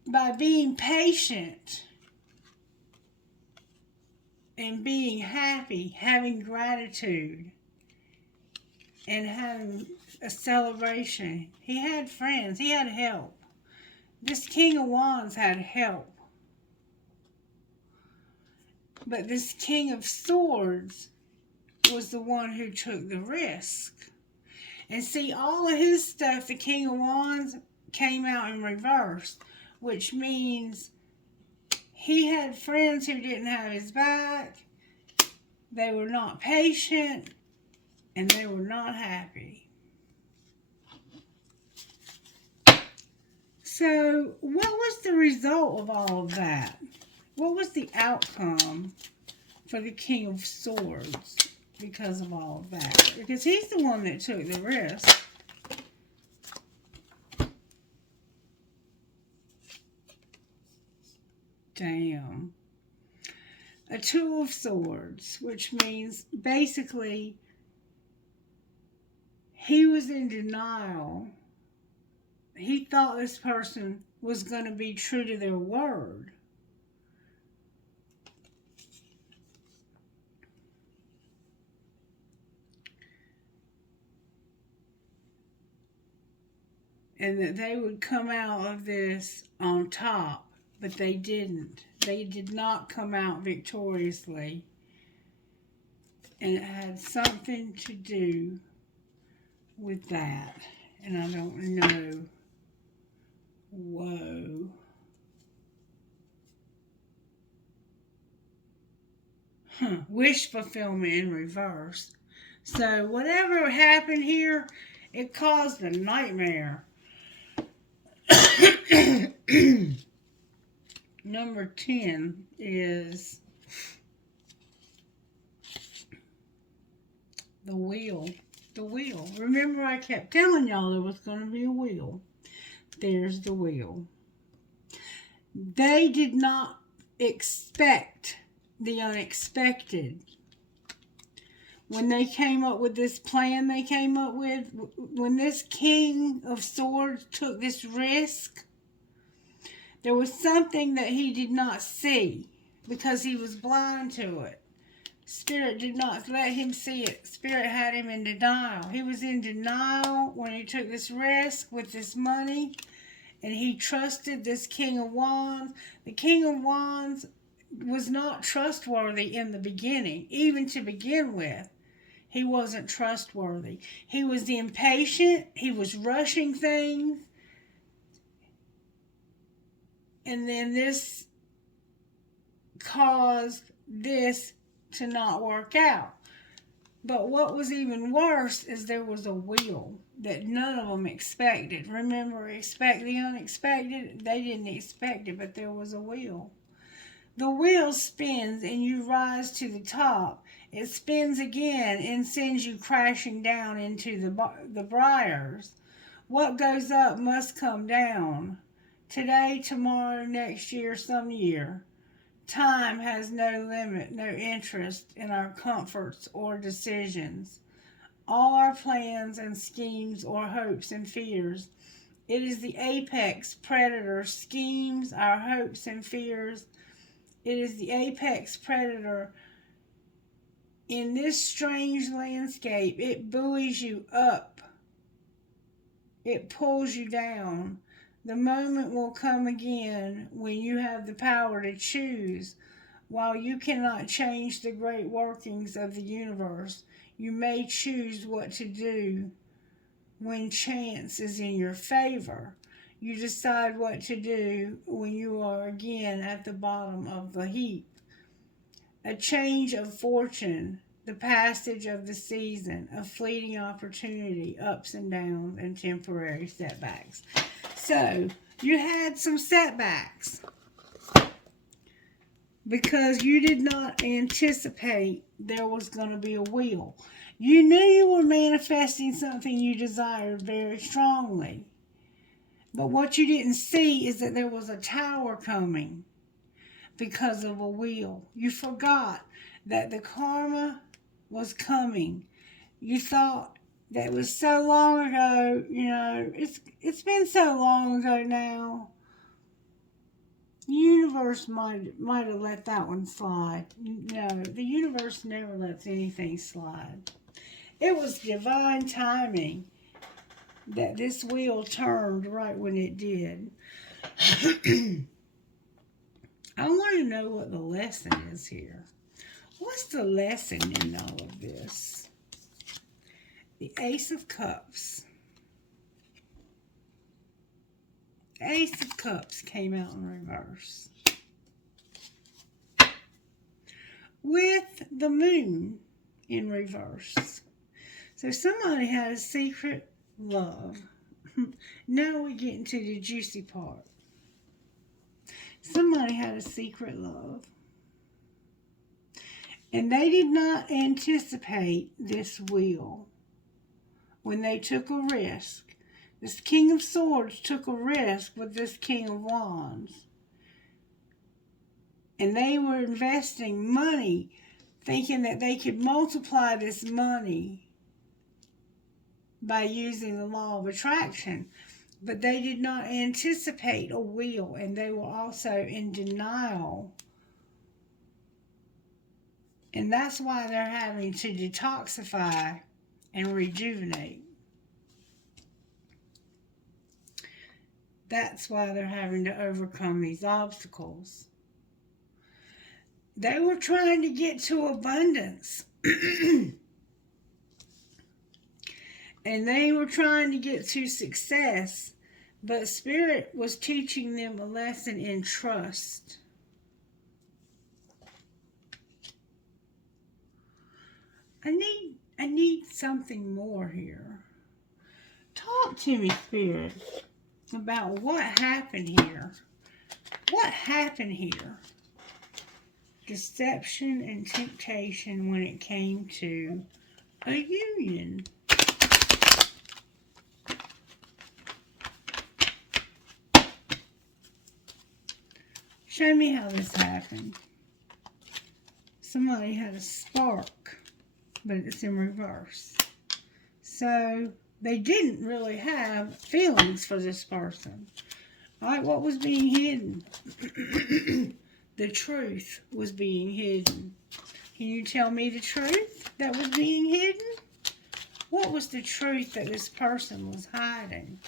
by being patient and being happy, having gratitude, and having a celebration, he had friends, he had help. This King of Wands had help. But this King of Swords was the one who took the risk. And see, all of his stuff, the King of Wands, came out in reverse, which means he had friends who didn't have his back, they were not patient, and they were not happy. So, what was the result of all of that? What was the outcome for the King of Swords because of all of that? Because he's the one that took the risk. Damn. A Two of Swords, which means basically he was in denial. He thought this person was going to be true to their word. And that they would come out of this on top, but they didn't. They did not come out victoriously. And it had something to do with that. And I don't know. Whoa. Wish fulfillment in reverse. So whatever happened here, it caused a nightmare. Number 10 is the wheel. The wheel. Remember, I kept telling y'all there was going to be a wheel. There's the wheel. They did not expect the unexpected. When they came up with this plan they came up with, when this King of Swords took this risk, there was something that he did not see because he was blind to it. Spirit did not let him see it. Spirit had him in denial. He was in denial when he took this risk with this money, and he trusted this King of Wands. The King of Wands was not trustworthy in the beginning, even to begin with. He wasn't trustworthy. He was impatient. He was rushing things. And then this caused this to not work out. But what was even worse is there was a wheel that none of them expected. Remember, expect the unexpected? They didn't expect it, but there was a wheel. The wheel spins and you rise to the top. It spins again and sends you crashing down into the briars. What goes up must come down. Today, tomorrow, next year, some year. Time has no limit, no interest in our comforts or decisions. All our plans and schemes or hopes and fears. It is the apex predator schemes, our hopes and fears. It is the apex predator. In this strange landscape, it buoys you up. It pulls you down. The moment will come again when you have the power to choose. While you cannot change the great workings of the universe, you may choose what to do when chance is in your favor. You decide what to do when you are again at the bottom of the heap. A change of fortune, the passage of the season, a fleeting opportunity, ups and downs, and temporary setbacks. So, you had some setbacks because you did not anticipate there was going to be a wheel. You knew you were manifesting something you desired very strongly. But what you didn't see is that there was a tower coming because of a wheel. You forgot that the karma was coming. You thought that it was so long ago, it's been so long ago now. The universe might have let that one slide. No, the universe never lets anything slide. It was divine timing that this wheel turned right when it did. I want to know what the lesson is here. What's the lesson in all of this? The Ace of Cups. The Ace of Cups came out in reverse. With the Moon in reverse. So somebody had a secret love. Now we get into the juicy part. Somebody had a secret love. And they did not anticipate this wheel when they took a risk. This King of Swords took a risk with this King of Wands. And they were investing money thinking that they could multiply this money by using the law of attraction. But they did not anticipate a wheel, and they were also in denial. And that's why they're having to detoxify and rejuvenate. That's why they're having to overcome these obstacles. They were trying to get to abundance. And they were trying to get to success. But Spirit was teaching them a lesson in trust. I need something more here. Talk to me, Spirit, about what happened here. What happened here? Deception and temptation when it came to a union. Show me how this happened. Somebody had a spark, but it's in reverse. So they didn't really have feelings for this person. All right, what was being hidden? The truth was being hidden. Can you tell me the truth that was being hidden? What was the truth that this person was hiding?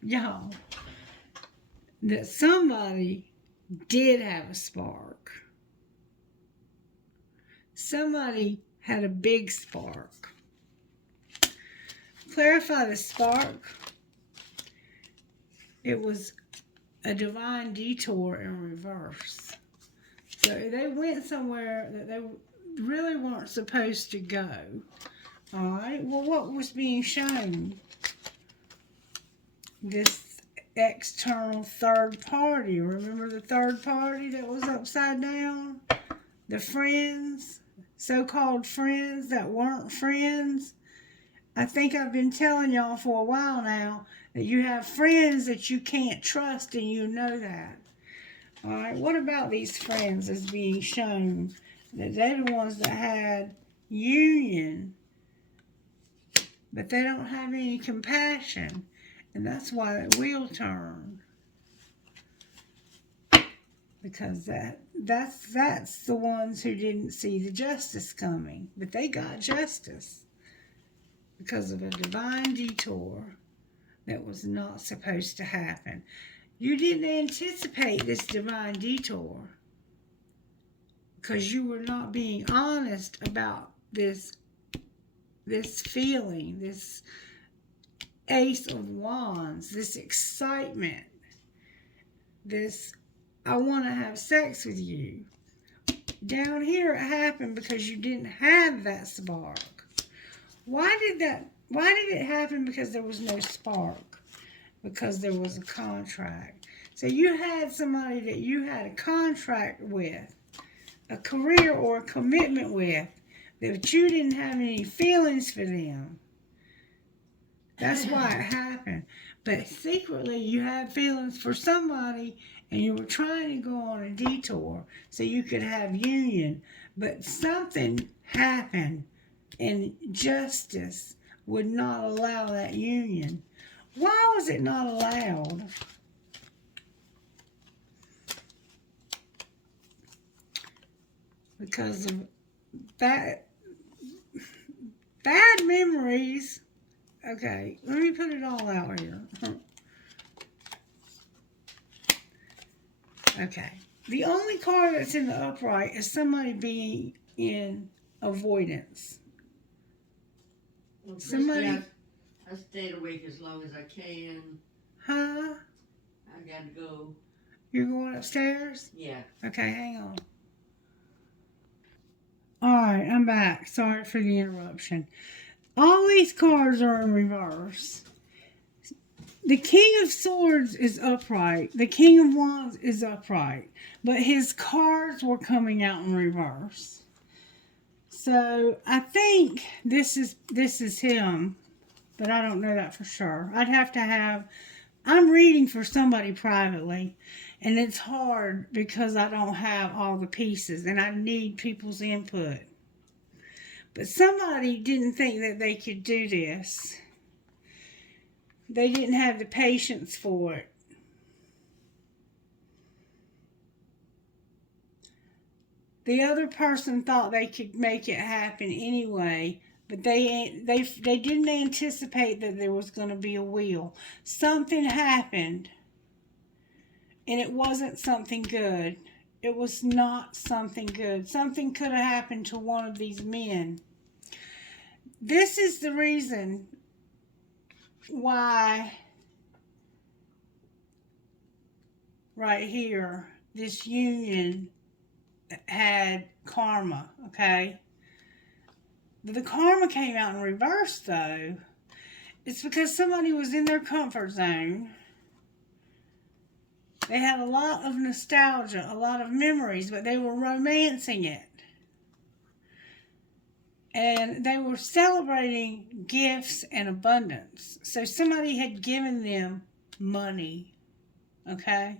Y'all, that somebody did have a spark. Somebody had a big spark. Clarify the spark. It was a divine detour in reverse. So they went somewhere that they really weren't supposed to go. All right, well, what was being shown? This external third party. Remember the third party that was upside down? The friends, so-called friends that weren't friends. I think I've been telling y'all for a while now that you have friends that you can't trust, and you know that. All right, what about these friends as being shown? That they're the ones that had union, but they don't have any compassion. And that's why that wheel turned. Because that's the ones who didn't see the justice coming. But they got justice because of a divine detour that was not supposed to happen. You didn't anticipate this divine detour because you were not being honest about this feeling, this Ace of Wands, this excitement, this I want to have sex with you. Down here it happened because you didn't have that spark. Why did it happen? Because there was no spark. Because there was a contract. So you had somebody that you had a contract with, a career or a commitment with, that you didn't have any feelings for them. That's why it happened. But secretly, you had feelings for somebody, and you were trying to go on a detour so you could have union. But something happened, and justice would not allow that union. Why was it not allowed? Because of bad memories. Okay, let me put it all out here. Okay, the only card that's in the upright is somebody being in avoidance. Well, Somebody. I stayed awake as long as I can. Huh? I gotta go. You're going upstairs? Yeah. Okay, hang on. All right, I'm back. Sorry for the interruption. All these cards are in reverse. The King of Swords is upright. The King of Wands is upright. But his cards were coming out in reverse. So I think this is him. But I don't know that for sure. I'd have to have... I'm reading for somebody privately. And it's hard because I don't have all the pieces. And I need people's input. But somebody didn't think that they could do this. They didn't have the patience for it. The other person thought they could make it happen anyway, but they didn't anticipate that there was going to be a wheel. Something happened, and it wasn't something good. It was not something good. Something could have happened to one of these men. This is the reason why right here this union had karma, okay? But the karma came out in reverse though. It's because somebody was in their comfort zone. They had a lot of nostalgia, a lot of memories, but they were romancing it. And they were celebrating gifts and abundance. So somebody had given them money, okay?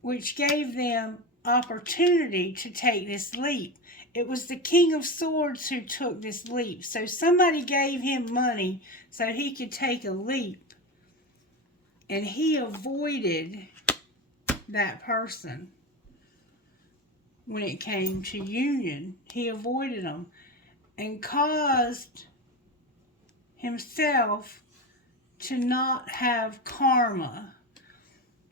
Which gave them opportunity to take this leap. It was the King of Swords who took this leap. So somebody gave him money so he could take a leap. And he avoided that person when it came to union. He avoided them and caused himself to not have karma.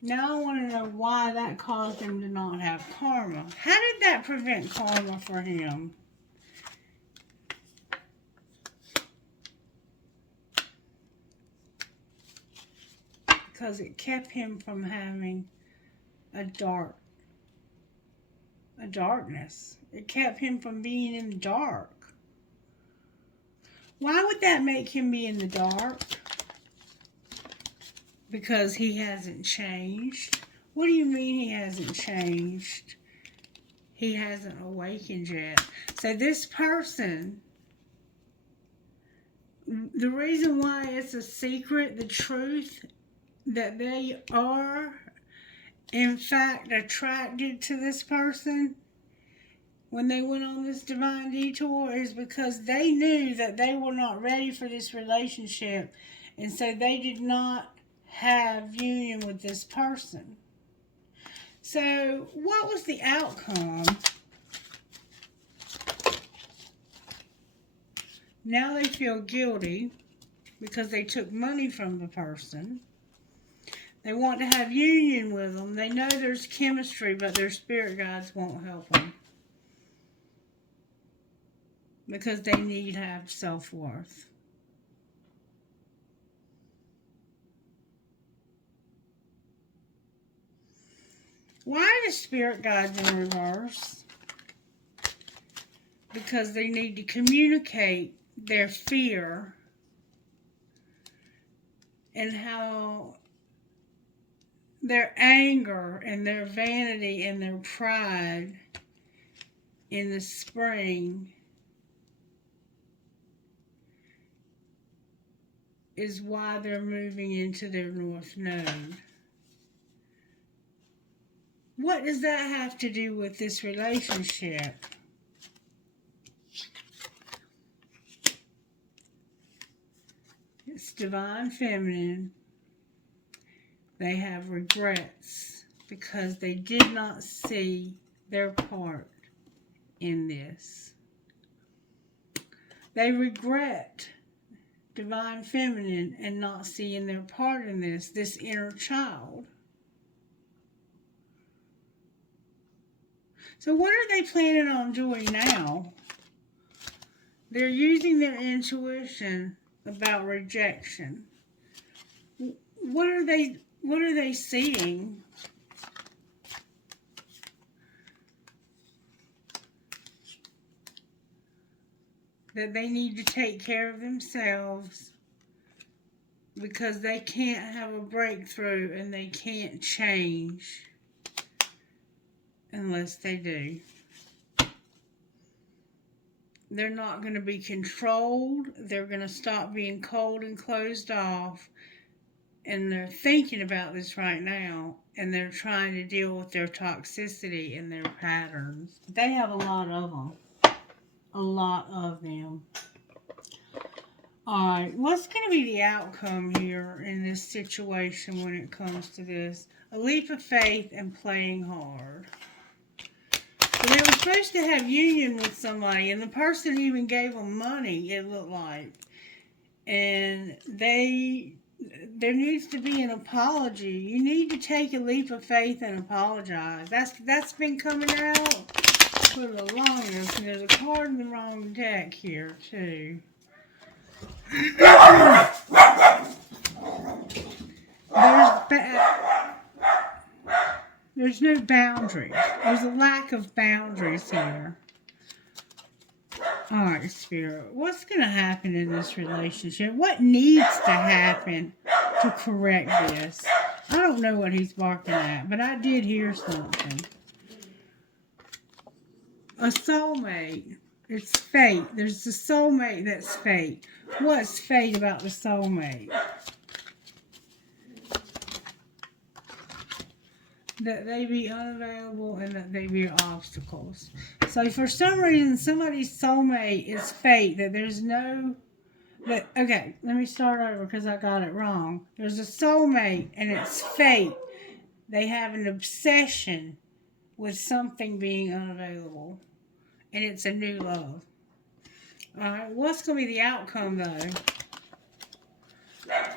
Now I want to know why that caused him to not have karma. How did that prevent karma for him? Because it kept him from having a darkness. It kept him from being in the dark. Why would that make him be in the dark? Because he hasn't changed. What do you mean he hasn't changed? He hasn't awakened yet. So this person, the reason why it's a secret, the truth, that they are in fact attracted to this person when they went on this divine detour is because they knew that they were not ready for this relationship, and so they did not have union with this person. So what was the outcome? Now they feel guilty because they took money from the person. They want to have union with them. They know there's chemistry, but their spirit guides won't help them. Because they need to have self-worth. Why are the spirit guides in reverse? Because they need to communicate their fear and how their anger and their vanity and their pride in the spring is why they're moving into their north node. What does that have to do with this relationship? It's divine feminine. They have regrets because they did not see their part in this. They regret divine feminine and not seeing their part in this inner child. So what are they planning on doing now? They're using their intuition about rejection. What are they seeing? that they need to take care of themselves because they can't have a breakthrough and they can't change unless they do. They're not going to be controlled. They're going to stop being cold and closed off. And they're thinking about this right now. And they're trying to deal with their toxicity and their patterns. They have a lot of them. A lot of them. Alright, what's going to be the outcome here in this situation when it comes to this? A leap of faith and playing hard. So they were supposed to have union with somebody, and the person even gave them money, it looked like. And there needs to be an apology. You need to take a leap of faith and apologize. That's been coming out for the longest. And there's a card in the wrong deck here, too. There's no boundaries. There's a lack of boundaries here. Alright, Spirit. What's going to happen in this relationship? What needs to happen to correct this? I don't know what he's barking at, but I did hear something. A soulmate. It's fate. There's a soulmate that's fate. What's fate about the soulmate? That they be unavailable and that they be obstacles. So for some reason, somebody's soulmate is fate. That there's no... okay, let me start over because I got it wrong. There's a soulmate and it's fate. They have an obsession with something being unavailable. And it's a new love. Alright, what's going to be the outcome though?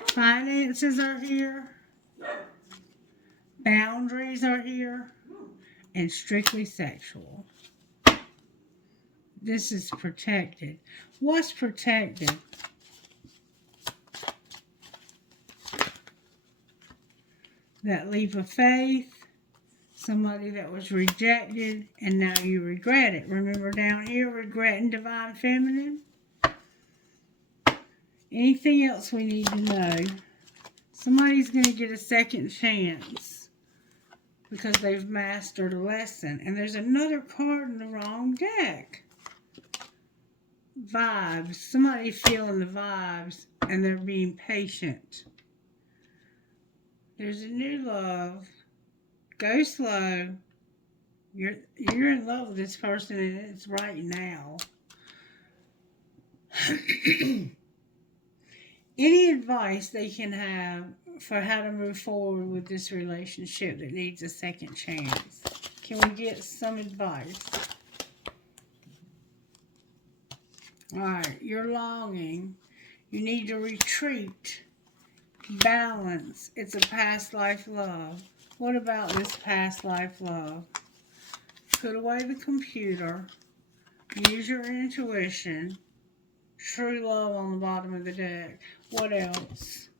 Finances are here. Boundaries are here. And strictly sexual. This is protected. What's protected? That leap of faith. Somebody that was rejected and now you regret it. Remember down here, regretting divine feminine? Anything else we need to know? Somebody's going to get a second chance because they've mastered a lesson. And there's another card in the wrong deck. Vibes. Somebody feeling the vibes and they're being patient. There's a new love. Go slow. You're in love with this person and it's right now. Any advice they can have for how to move forward with this relationship that needs a second chance? Can we get some advice? Alright, you're longing. You need to retreat. Balance. It's a past life love. What about this past life love? Put away the computer. Use your intuition. True love on the bottom of the deck. What else?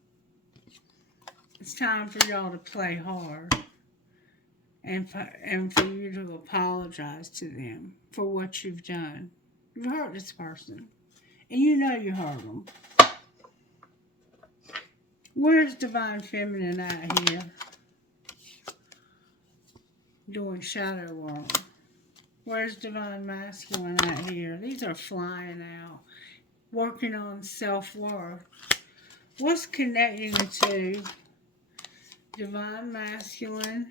It's time for y'all to play hard. And for you to apologize to them for what you've done. You've hurt this person. And you know you hurt them. Where's Divine Feminine at here? Doing shadow work. Where's Divine Masculine at here? These are flying out. Working on self-worth. What's connecting the two? Divine Masculine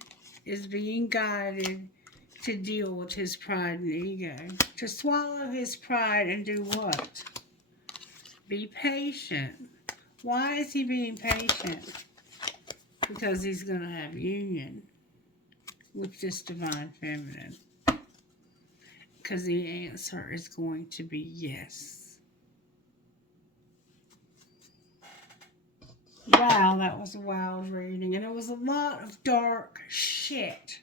is being guided to deal with his pride and ego. To swallow his pride and do what? Be patient. Why is he being patient? Because he's going to have union with this Divine Feminine. Because the answer is going to be yes. Wow, that was a wild reading. And it was a lot of dark shit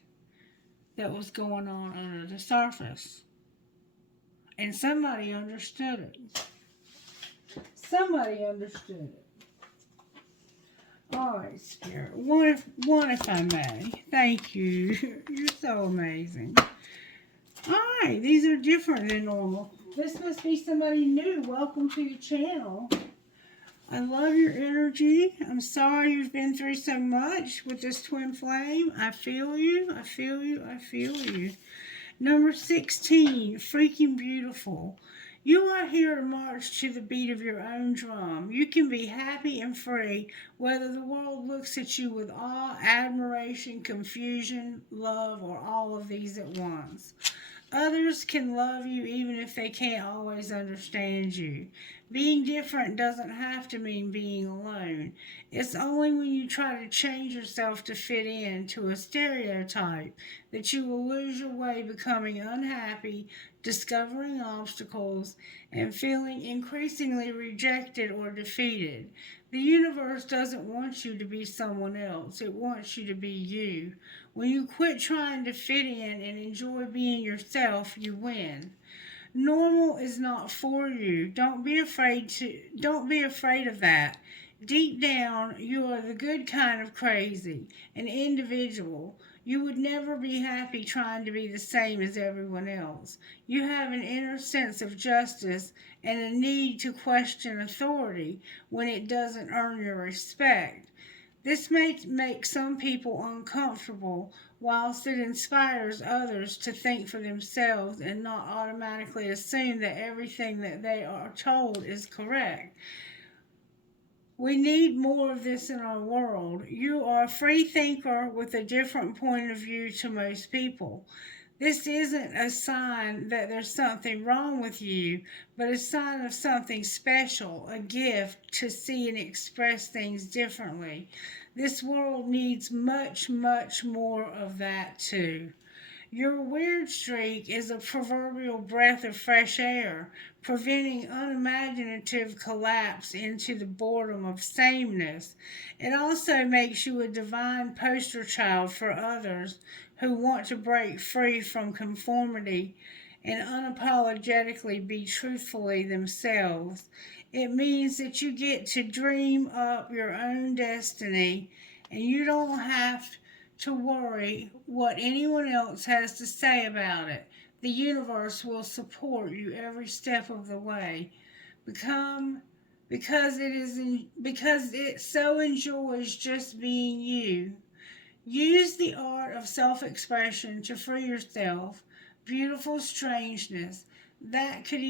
that was going on under the surface. And somebody understood it. Somebody understood it. Alright, Spirit. One if I may. Thank you. You're so amazing. Alright, these are different than normal This must be somebody new. Welcome to the channel. I love your energy. I'm sorry you've been through so much with this twin flame. I feel you. I feel you. I feel you. Number 16, freaking beautiful. You are here to march to the beat of your own drum. You can be happy and free, whether the world looks at you with awe, admiration, confusion, love, or all of these at once. Others can love you even if they can't always understand you. Being different doesn't have to mean being alone. It's only when you try to change yourself to fit in to a stereotype that you will lose your way, becoming unhappy, discovering obstacles, and feeling increasingly rejected or defeated. The universe doesn't want you to be someone else. It wants you to be you. When you quit trying to fit in and enjoy being yourself, you win. Normal is not for you. Don't be afraid of that. Deep down, you are the good kind of crazy, an individual. You would never be happy trying to be the same as everyone else. You have an inner sense of justice and a need to question authority when it doesn't earn your respect. This may make some people uncomfortable, whilst it inspires others to think for themselves and not automatically assume that everything that they are told is correct. We need more of this in our world. You are a free thinker with a different point of view to most people. This isn't a sign that there's something wrong with you, but a sign of something special, a gift to see and express things differently. This world needs much, much more of that too. Your weird streak is a proverbial breath of fresh air, preventing unimaginative collapse into the boredom of sameness. It also makes you a divine poster child for others who want to break free from conformity and unapologetically be truthfully themselves. It means that you get to dream up your own destiny and you don't have to worry what anyone else has to say about it. The universe will support you every step of the way. Become because it so enjoys just being you. Use the art of self-expression to free yourself. Beautiful strangeness. That could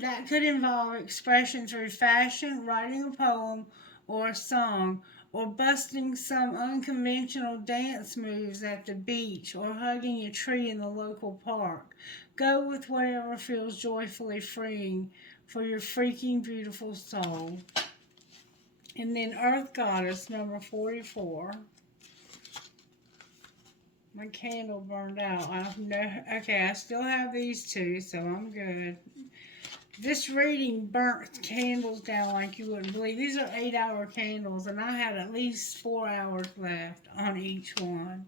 that could involve expression through fashion, writing a poem or a song, or busting some unconventional dance moves at the beach, or hugging a tree in the local park. Go with whatever feels joyfully freeing for your freaking beautiful soul. And then Earth Goddess number 44. My candle burned out. Okay, I still have these two, so I'm good. This reading burnt candles down like you wouldn't believe. These are 8-hour candles, and I had at least 4 hours left on each one.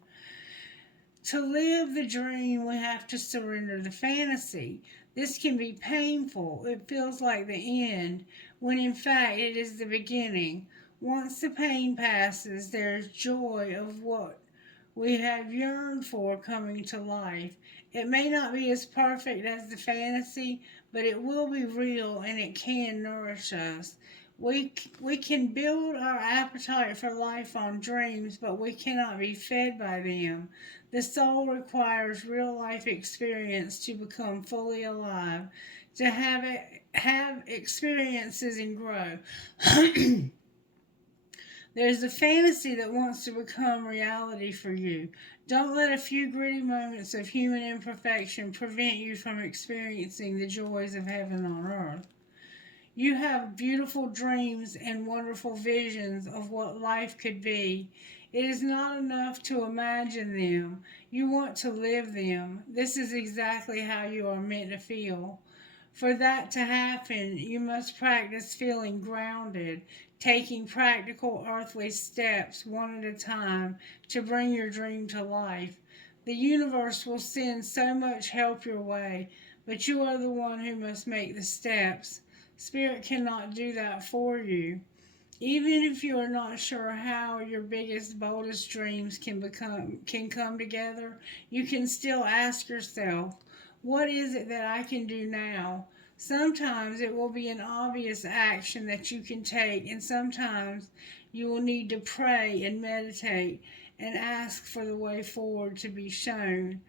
To live the dream, we have to surrender the fantasy. This can be painful. It feels like the end, when in fact it is the beginning. Once the pain passes, there is joy of what we have yearned for coming to life. It may not be as perfect as the fantasy, but it will be real and it can nourish us. We can build our appetite for life on dreams, but we cannot be fed by them. The soul requires real life experience to become fully alive, to have experiences and grow. There's a fantasy that wants to become reality for you. Don't let a few gritty moments of human imperfection prevent you from experiencing the joys of heaven on earth. You have beautiful dreams and wonderful visions of what life could be. It is not enough to imagine them. You want to live them. This is exactly how you are meant to feel. For that to happen, you must practice feeling grounded, taking practical earthly steps one at a time to bring your dream to life. The universe will send so much help your way, but you are the one who must make the steps. Spirit cannot do that for you. Even if you are not sure how your biggest, boldest dreams can come together, you can still ask yourself, What is it that I can do now? Sometimes it will be an obvious action that you can take, and sometimes you will need to pray and meditate and ask for the way forward to be shown.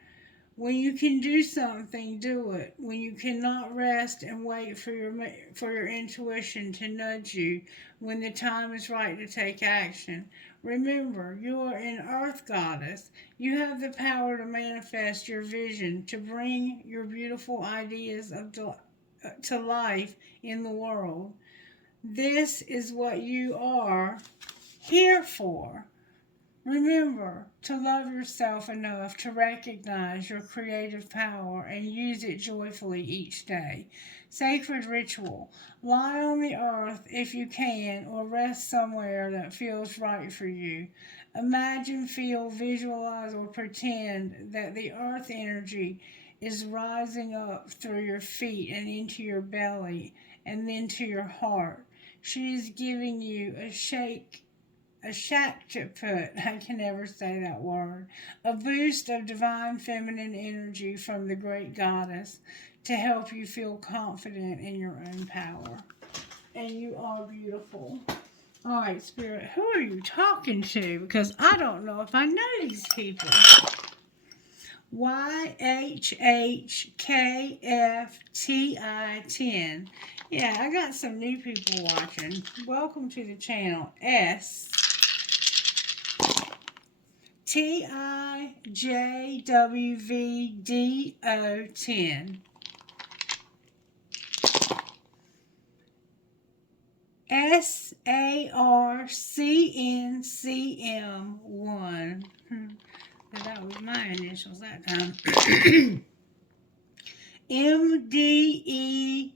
When you can do something, do it. When you cannot rest and wait for your intuition to nudge you when the time is right to take action. Remember, you are an earth goddess. You have the power to manifest your vision, to bring your beautiful ideas to life in the world. This is what you are here for. Remember to love yourself enough to recognize your creative power and use it joyfully each day. Sacred ritual. Lie on the earth if you can, or rest somewhere that feels right for you. Imagine, feel, visualize, or pretend that the earth energy is rising up through your feet and into your belly and then to your heart. She is giving you a Shaktipat, I can never say that word, a boost of divine feminine energy from the great goddess to help you feel confident in your own power. And you are beautiful. All right, Spirit, who are you talking to? Because I don't know if I know these people. YHHKFTI10. Yeah, I got some new people watching. Welcome to the channel. TIJWVDO10. SARCNCM1. That was my initials that time. MDEOMLN.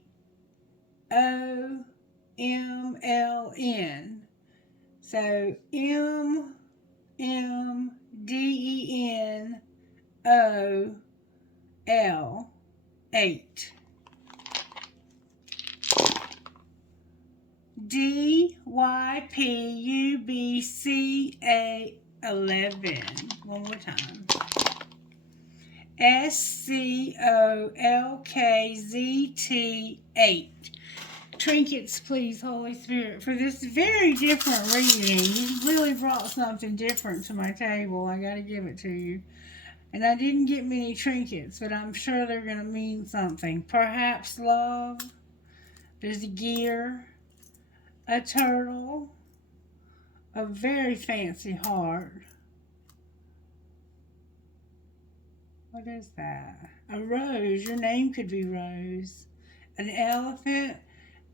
So MMDENOL8. DYPUBCA11. One more time. SCOLKZT8. Trinkets, please, Holy Spirit, for this very different reading. You really brought something different to my table. I got to give it to you. And I didn't get many trinkets, but I'm sure they're going to mean something. Perhaps love. There's a gear, a turtle, a very fancy heart. What is that? A rose. Your name could be Rose. An elephant.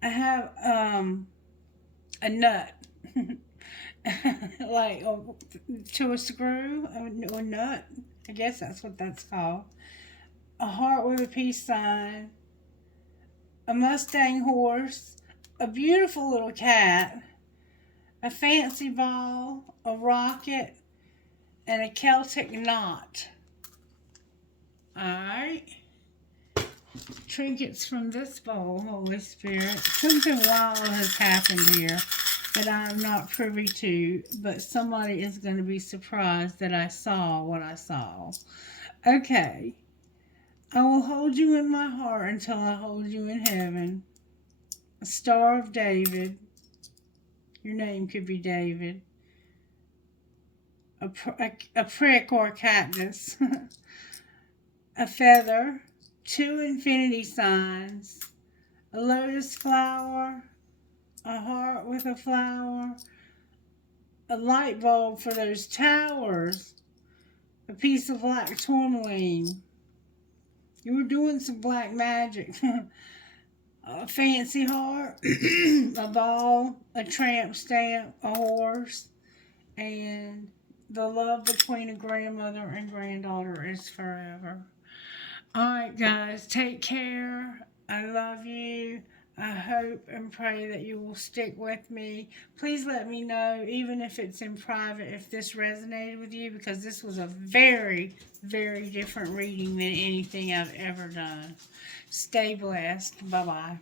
I have a nut. Like to a screw, a nut. I guess that's what that's called. A heart with a peace sign. A Mustang horse. A beautiful little cat. A fancy ball. A rocket. And a Celtic knot. Alright. Trinkets from this bowl, Holy Spirit. Something wild has happened here that I'm not privy to, but somebody is going to be surprised that I saw what I saw. Okay. I will hold you in my heart until I hold you in heaven. A Star of David. Your name could be David. A prick or a cactus. A feather. 2 infinity signs. A lotus flower. A heart with a flower. A light bulb for those towers. A piece of black tourmaline. You were doing some black magic. A fancy heart. A ball. A tramp stamp. A horse. And the love between a grandmother and granddaughter is forever. Alright guys, take care. I love you. I hope and pray that you will stick with me. Please let me know, even if it's in private, if this resonated with you, because this was a very, very different reading than anything I've ever done. Stay blessed. Bye-bye.